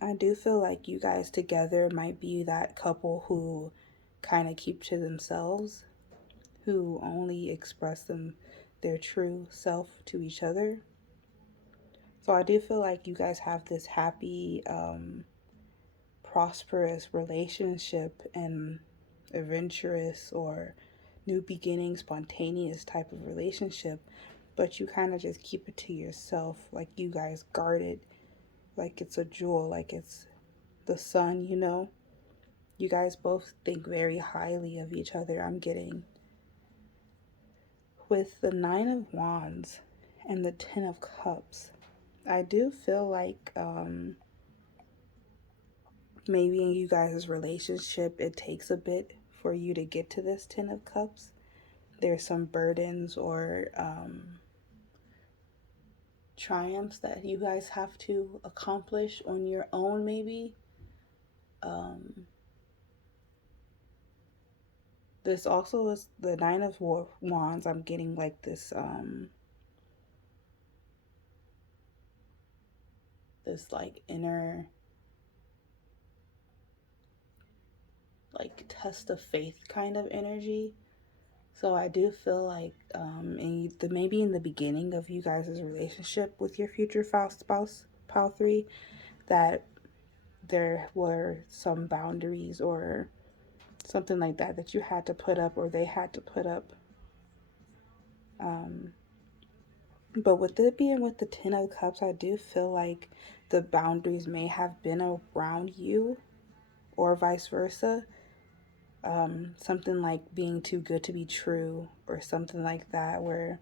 I do feel like you guys together might be that couple who kind of keep to themselves, who only express their true self to each other. So I do feel like you guys have this happy, prosperous relationship and adventurous or new beginning, spontaneous type of relationship, but you kind of just keep it to yourself. Like you guys guard it like it's a jewel, like it's the Sun, you know? You guys both think very highly of each other, I'm getting. With the Nine of Wands and the Ten of Cups, I do feel like maybe in you guys' relationship, it takes a bit for you to get to this Ten of Cups. There's some burdens or triumphs that you guys have to accomplish on your own, maybe. Um, this also is the Nine of Wands. I'm getting like this like inner like test of faith kind of energy. So I do feel like maybe in the beginning of you guys' relationship with your future spouse, pile 3, that there were some boundaries or something like that that you had to put up or they had to put up. Um, but with it being with the Ten of Cups, I do feel like the boundaries may have been around you or vice versa. Something like being too good to be true or something like that, where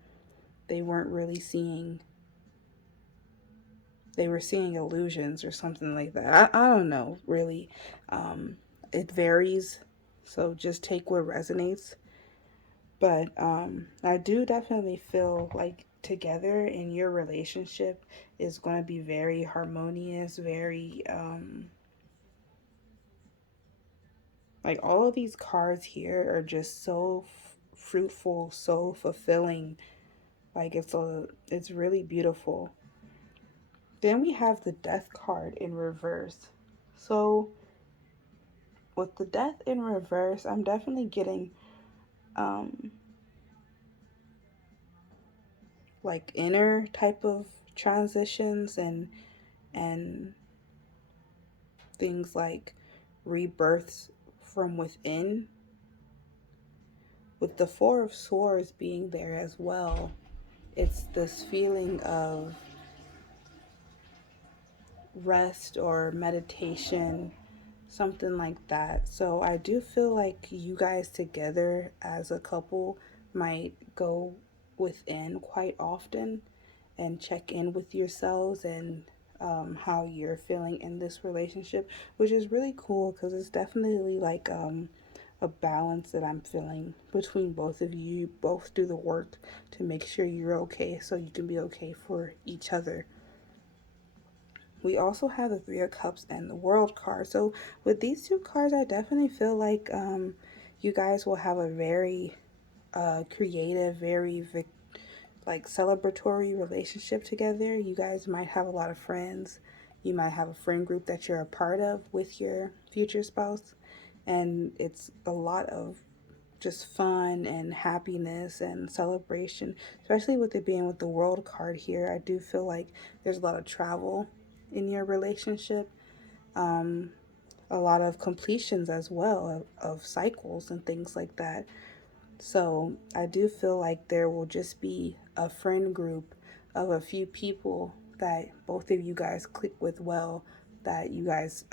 they weren't really seeing, they were seeing illusions or something like that. I don't know, really. It varies, so just take what resonates. But I do definitely feel like together in your relationship is going to be very harmonious, very like all of these cards here are just so fruitful, so fulfilling. Like it's really beautiful. Then we have the Death card in reverse. So with the Death in reverse, I'm definitely getting um like inner type of transitions and things like rebirths from within. with the Four of Swords being there as well, it's this feeling of rest or meditation, something like that. So I do feel like you guys together as a couple might go within quite often and check in with yourselves and how you're feeling in this relationship, which is really cool because it's definitely like a balance that I'm feeling between both of you. You both do the work to make sure you're okay so you can be okay for each other. We also have the Three of Cups and the World card. So with these two cards, I definitely feel like you guys will have a very creative, very like celebratory relationship together. You guys might have a lot of friends. You might have a friend group that you're a part of with your future spouse. And it's a lot of just fun and happiness and celebration, especially with it being with the World card here. I do feel like there's a lot of travel in your relationship, um, a lot of completions as well of cycles and things like that. So I do feel like there will just be a friend group of a few people that both of you guys click with well, that you guys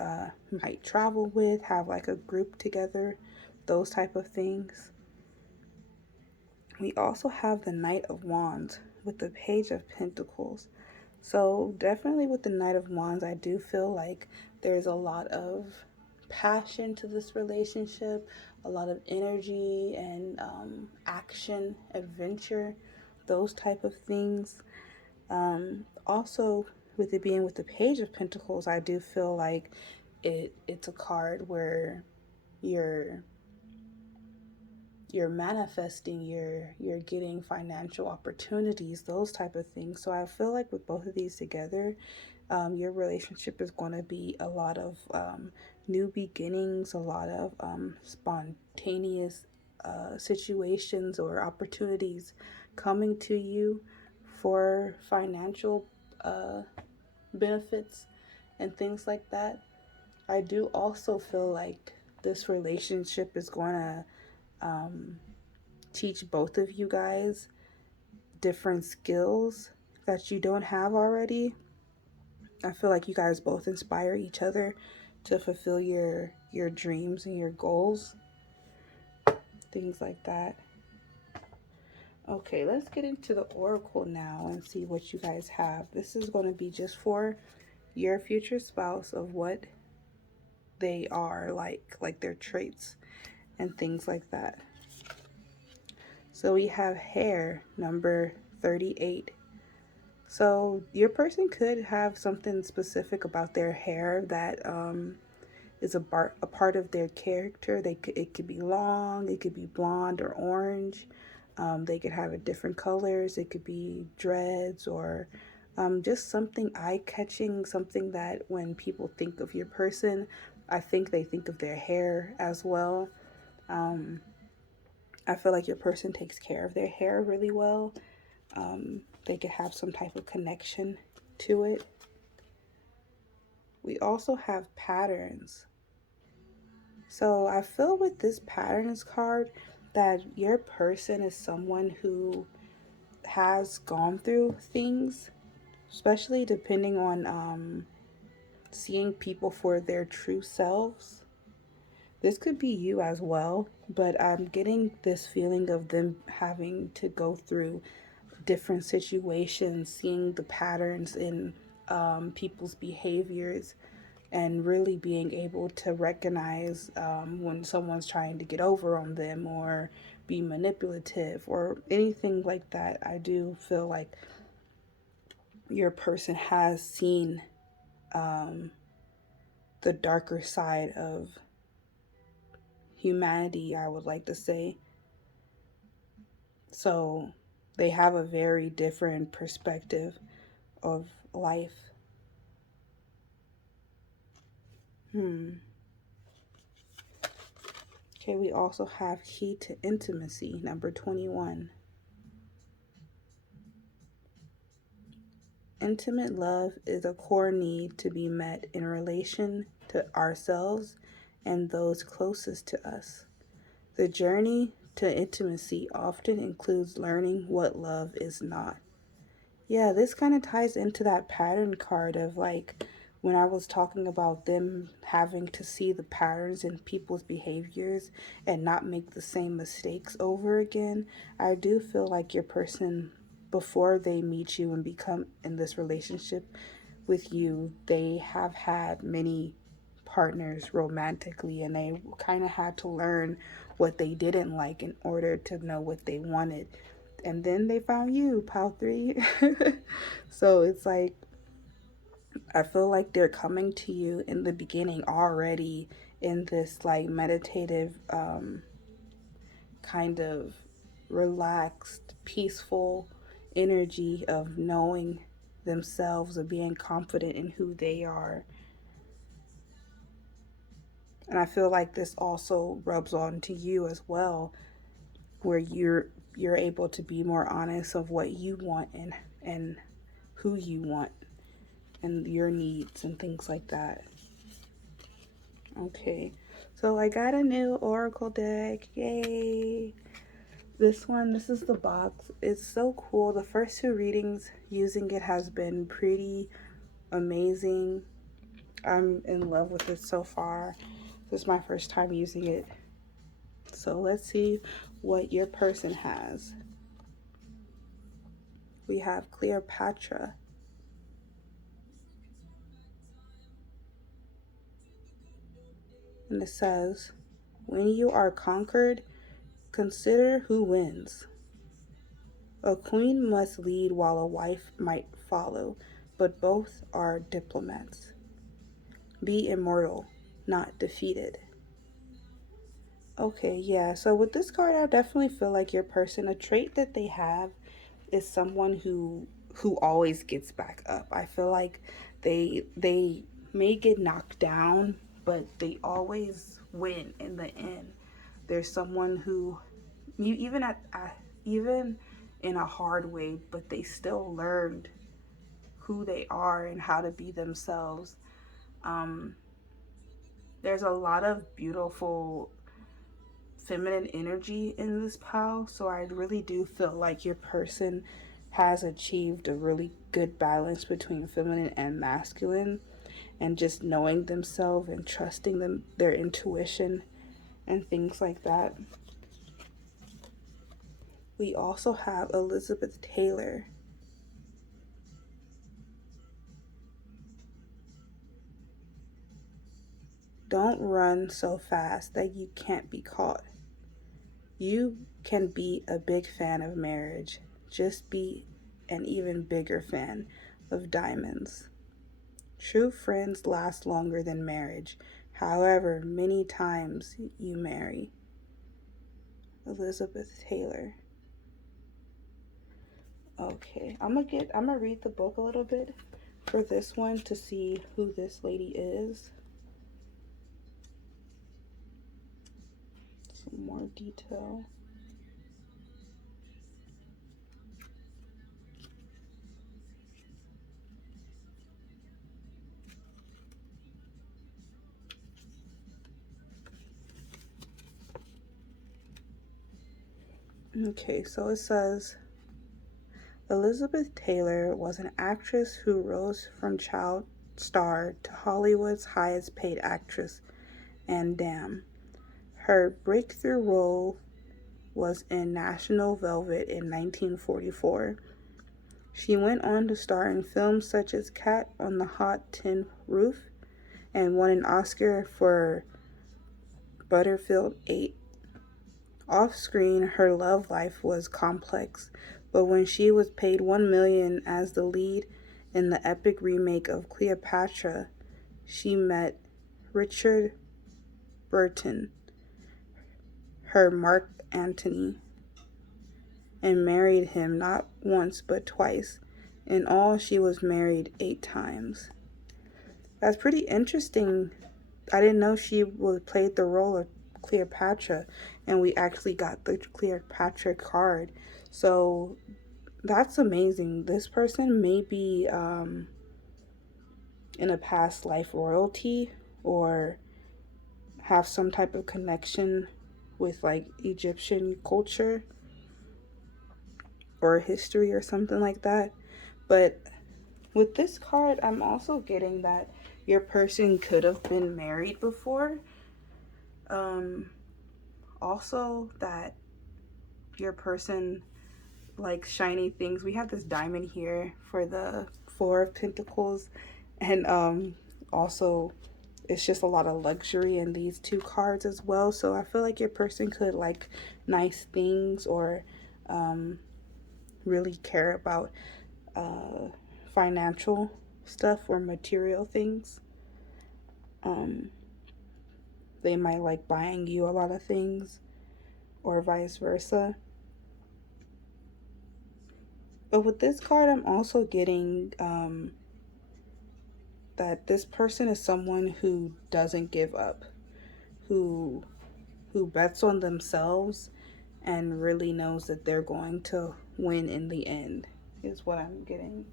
might travel with, have like a group together, those type of things. We also have the Knight of Wands with the Page of Pentacles. So definitely with the Knight of Wands, I do feel like there's a lot of passion to this relationship, a lot of energy and action, adventure, those type of things. Also, with it being with the Page of Pentacles, I do feel like it's a card where you're you're manifesting, you're getting financial opportunities, those type of things. So I feel like with both of these together, your relationship is going to be a lot of new beginnings, a lot of spontaneous situations or opportunities coming to you for financial uh, benefits and things like that. I do also feel like this relationship is going to um, teach both of you guys different skills that you don't have already. I feel like you guys both inspire each other to fulfill your dreams and your goals, things like that. Okay, let's get into the oracle now and see what you guys have. This is going to be just for your future spouse of what they are like their traits and things like that. So we have hair, number 38. So your person could have something specific about their hair that is a part of their character. It could be long, it could be blonde or orange. They could have it different colors. It could be dreads or just something eye-catching, something that when people think of your person, I think they think of their hair as well. Um, I feel like your person takes care of their hair really well. They could have some type of connection to it. We also have patterns. So I feel with this patterns card that your person is someone who has gone through things, especially depending on seeing people for their true selves. This could be you as well, but I'm getting this feeling of them having to go through different situations, seeing the patterns in people's behaviors, and really being able to recognize when someone's trying to get over on them or be manipulative or anything like that. I do feel like your person has seen um, the darker side of humanity, I would like to say. So they have a very different perspective of life. Hmm. Okay, we also have key to intimacy, number 21. Intimate love is a core need to be met in relation to ourselves and those closest to us. The journey to intimacy often includes learning what love is not. Yeah, this kind of ties into that pattern card of like when I was talking about them having to see the patterns in people's behaviors and not make the same mistakes over again. I do feel like your person, before they meet you and become in this relationship with you, they have had many partners romantically and they kind of had to learn what they didn't like in order to know what they wanted. And then they found you, pal 3. So it's like, I feel like they're coming to you in the beginning already in this like meditative, kind of relaxed, peaceful energy of knowing themselves, of being confident in who they are. And I feel like this also rubs on to you as well, where you're able to be more honest of what you want and who you want and your needs and things like that. Okay, so I got a new oracle deck. Yay! This is the box. It's so cool. The first two readings using it has been pretty amazing. I'm in love with it so far. This is my first time using it. So let's see what your person has. We have Cleopatra. And it says, when you are conquered, consider who wins. A queen must lead while a wife might follow, but both are diplomats. Be immortal, not defeated. Okay, yeah, so with this card, I definitely feel like your person, a trait that they have is someone who always gets back up. I feel like they may get knocked down, but they always win in the end. There's someone who you even in a hard way, but they still learned who they are and how to be themselves. Um, there's a lot of beautiful feminine energy in this pile, so I really do feel like your person has achieved a really good balance between feminine and masculine and just knowing themselves and trusting their intuition and things like that. We also have Elizabeth Taylor. Don't run so fast that you can't be caught. You can be a big fan of marriage. Just be an even bigger fan of diamonds. True friends last longer than marriage. However, many times you marry. Elizabeth Taylor. Okay, I'm gonna read the book a little bit for this one to see who this lady is. Some more detail. Okay, so it says Elizabeth Taylor was an actress who rose from child star to Hollywood's highest paid actress, and damn. Her breakthrough role was in National Velvet in 1944. She went on to star in films such as Cat on the Hot Tin Roof and won an Oscar for Butterfield 8. Off-screen, her love life was complex, but when she was paid $1 million as the lead in the epic remake of Cleopatra, she met Richard Burton, her Mark Antony, and married him not once but twice. In all, she was married 8 times. That's pretty interesting. I didn't know she played the role of Cleopatra, and we actually got the Cleopatra card. So that's amazing. This person may be in a past life royalty or have some type of connection with like Egyptian culture or history or something like that. But with this card, I'm also getting that your person could have been married before. Um, Also, that your person likes shiny things. We have this diamond here for the Four of Pentacles, and also it's just a lot of luxury in these two cards as well. So I feel like your person could like nice things or um, really care about uh, financial stuff or material things. Um, they might like buying you a lot of things or vice versa. But with this card, I'm also getting that this person is someone who doesn't give up, who bets on themselves and really knows that they're going to win in the end, is what I'm getting.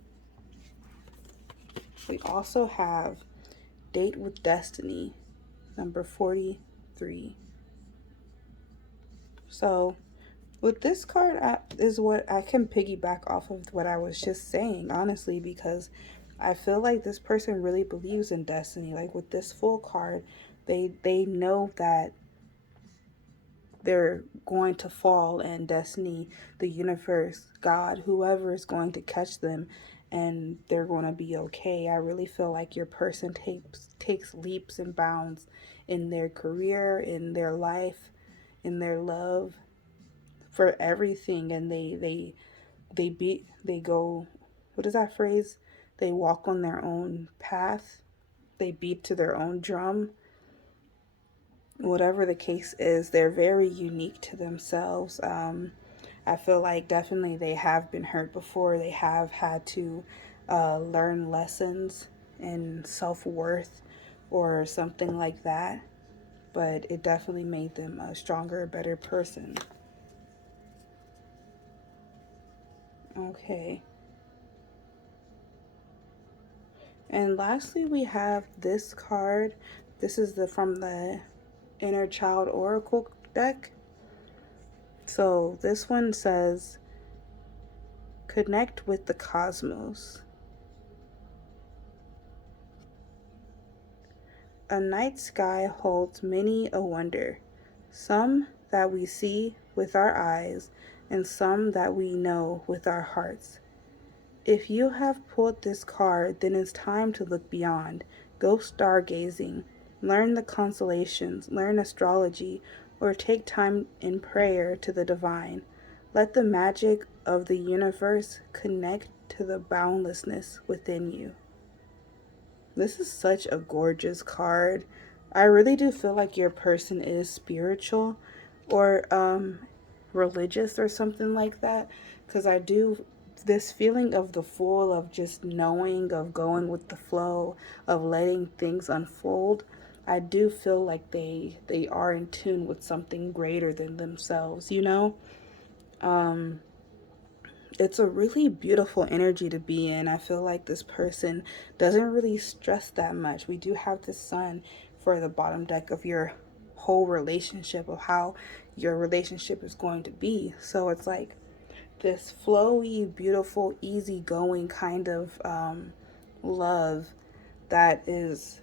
We also have Date with Destiny, number 43. So with this card is what I can piggyback off of what I was just saying, honestly, because I feel like this person really believes in destiny. Like with this full card, they know that they're going to fall, and destiny, the universe, God, whoever is going to catch them, and they're going to be okay. I really feel like your person takes leaps and bounds in their career, in their life, in their love, for everything, and they go, what is that phrase? They walk on their own path. They beat to their own drum. Whatever the case is, they're very unique to themselves. I feel like definitely they have been hurt before. They have had to learn lessons in self worth or something like that. But it definitely made them a stronger, better person. Okay. And lastly, we have this card. This is the from the Inner Child Oracle deck. So this one says, connect with the cosmos. A night sky holds many a wonder, some that we see with our eyes, and some that we know with our hearts. If you have pulled this card, then it's time to look beyond. Go stargazing, learn the constellations, learn astrology, or take time in prayer to the divine. Let the magic of the universe connect to the boundlessness within you. This is such a gorgeous card. I really do feel like your person is spiritual or religious or something like that, because I do this feeling of the fool, of just knowing, of going with the flow, of letting things unfold. I do feel like they are in tune with something greater than themselves, you know? Um it's a really beautiful energy to be in. I feel like this person doesn't really stress that much. We do have the sun for the bottom deck of your whole relationship, of how your relationship is going to be. So it's like this flowy, beautiful, easygoing kind of love that is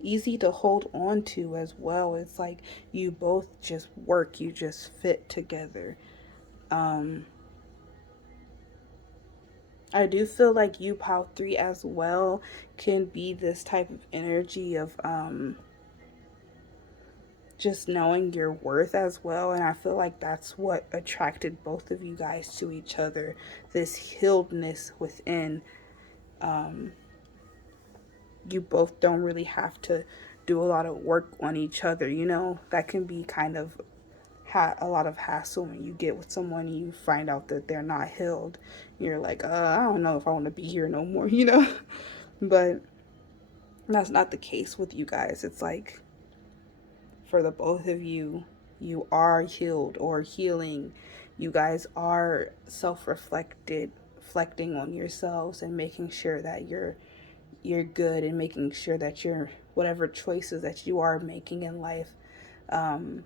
easy to hold on to as well. It's like you both just work, you just fit together. Um, I do feel like you Pow 3 as well can be this type of energy of just knowing your worth as well. And I feel like that's what attracted both of you guys to each other, this healedness within. Um, you both don't really have to do a lot of work on each other, you know? That can be kind of a lot of hassle when you get with someone and you find out that they're not healed. You're like, I don't know if I want to be here no more, you know? But that's not the case with you guys. It's like for the both of you, you are healed or healing. You guys are reflecting on yourselves and making sure that you're good, and making sure that you're whatever choices that you are making in life, um,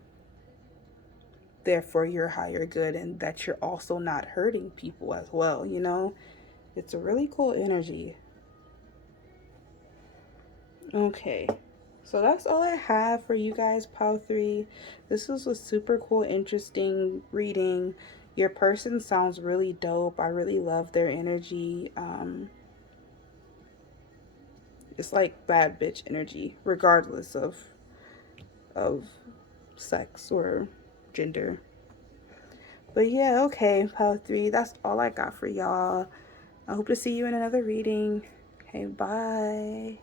there for your higher good and that you're also not hurting people as well, you know? It's a really cool energy. Okay. So that's all I have for you guys, Pile 3. This was a super cool, interesting reading. Your person sounds really dope. I really love their energy. It's like bad bitch energy, regardless of sex or gender. But yeah, okay, Pile 3. That's all I got for y'all. I hope to see you in another reading. Okay, bye.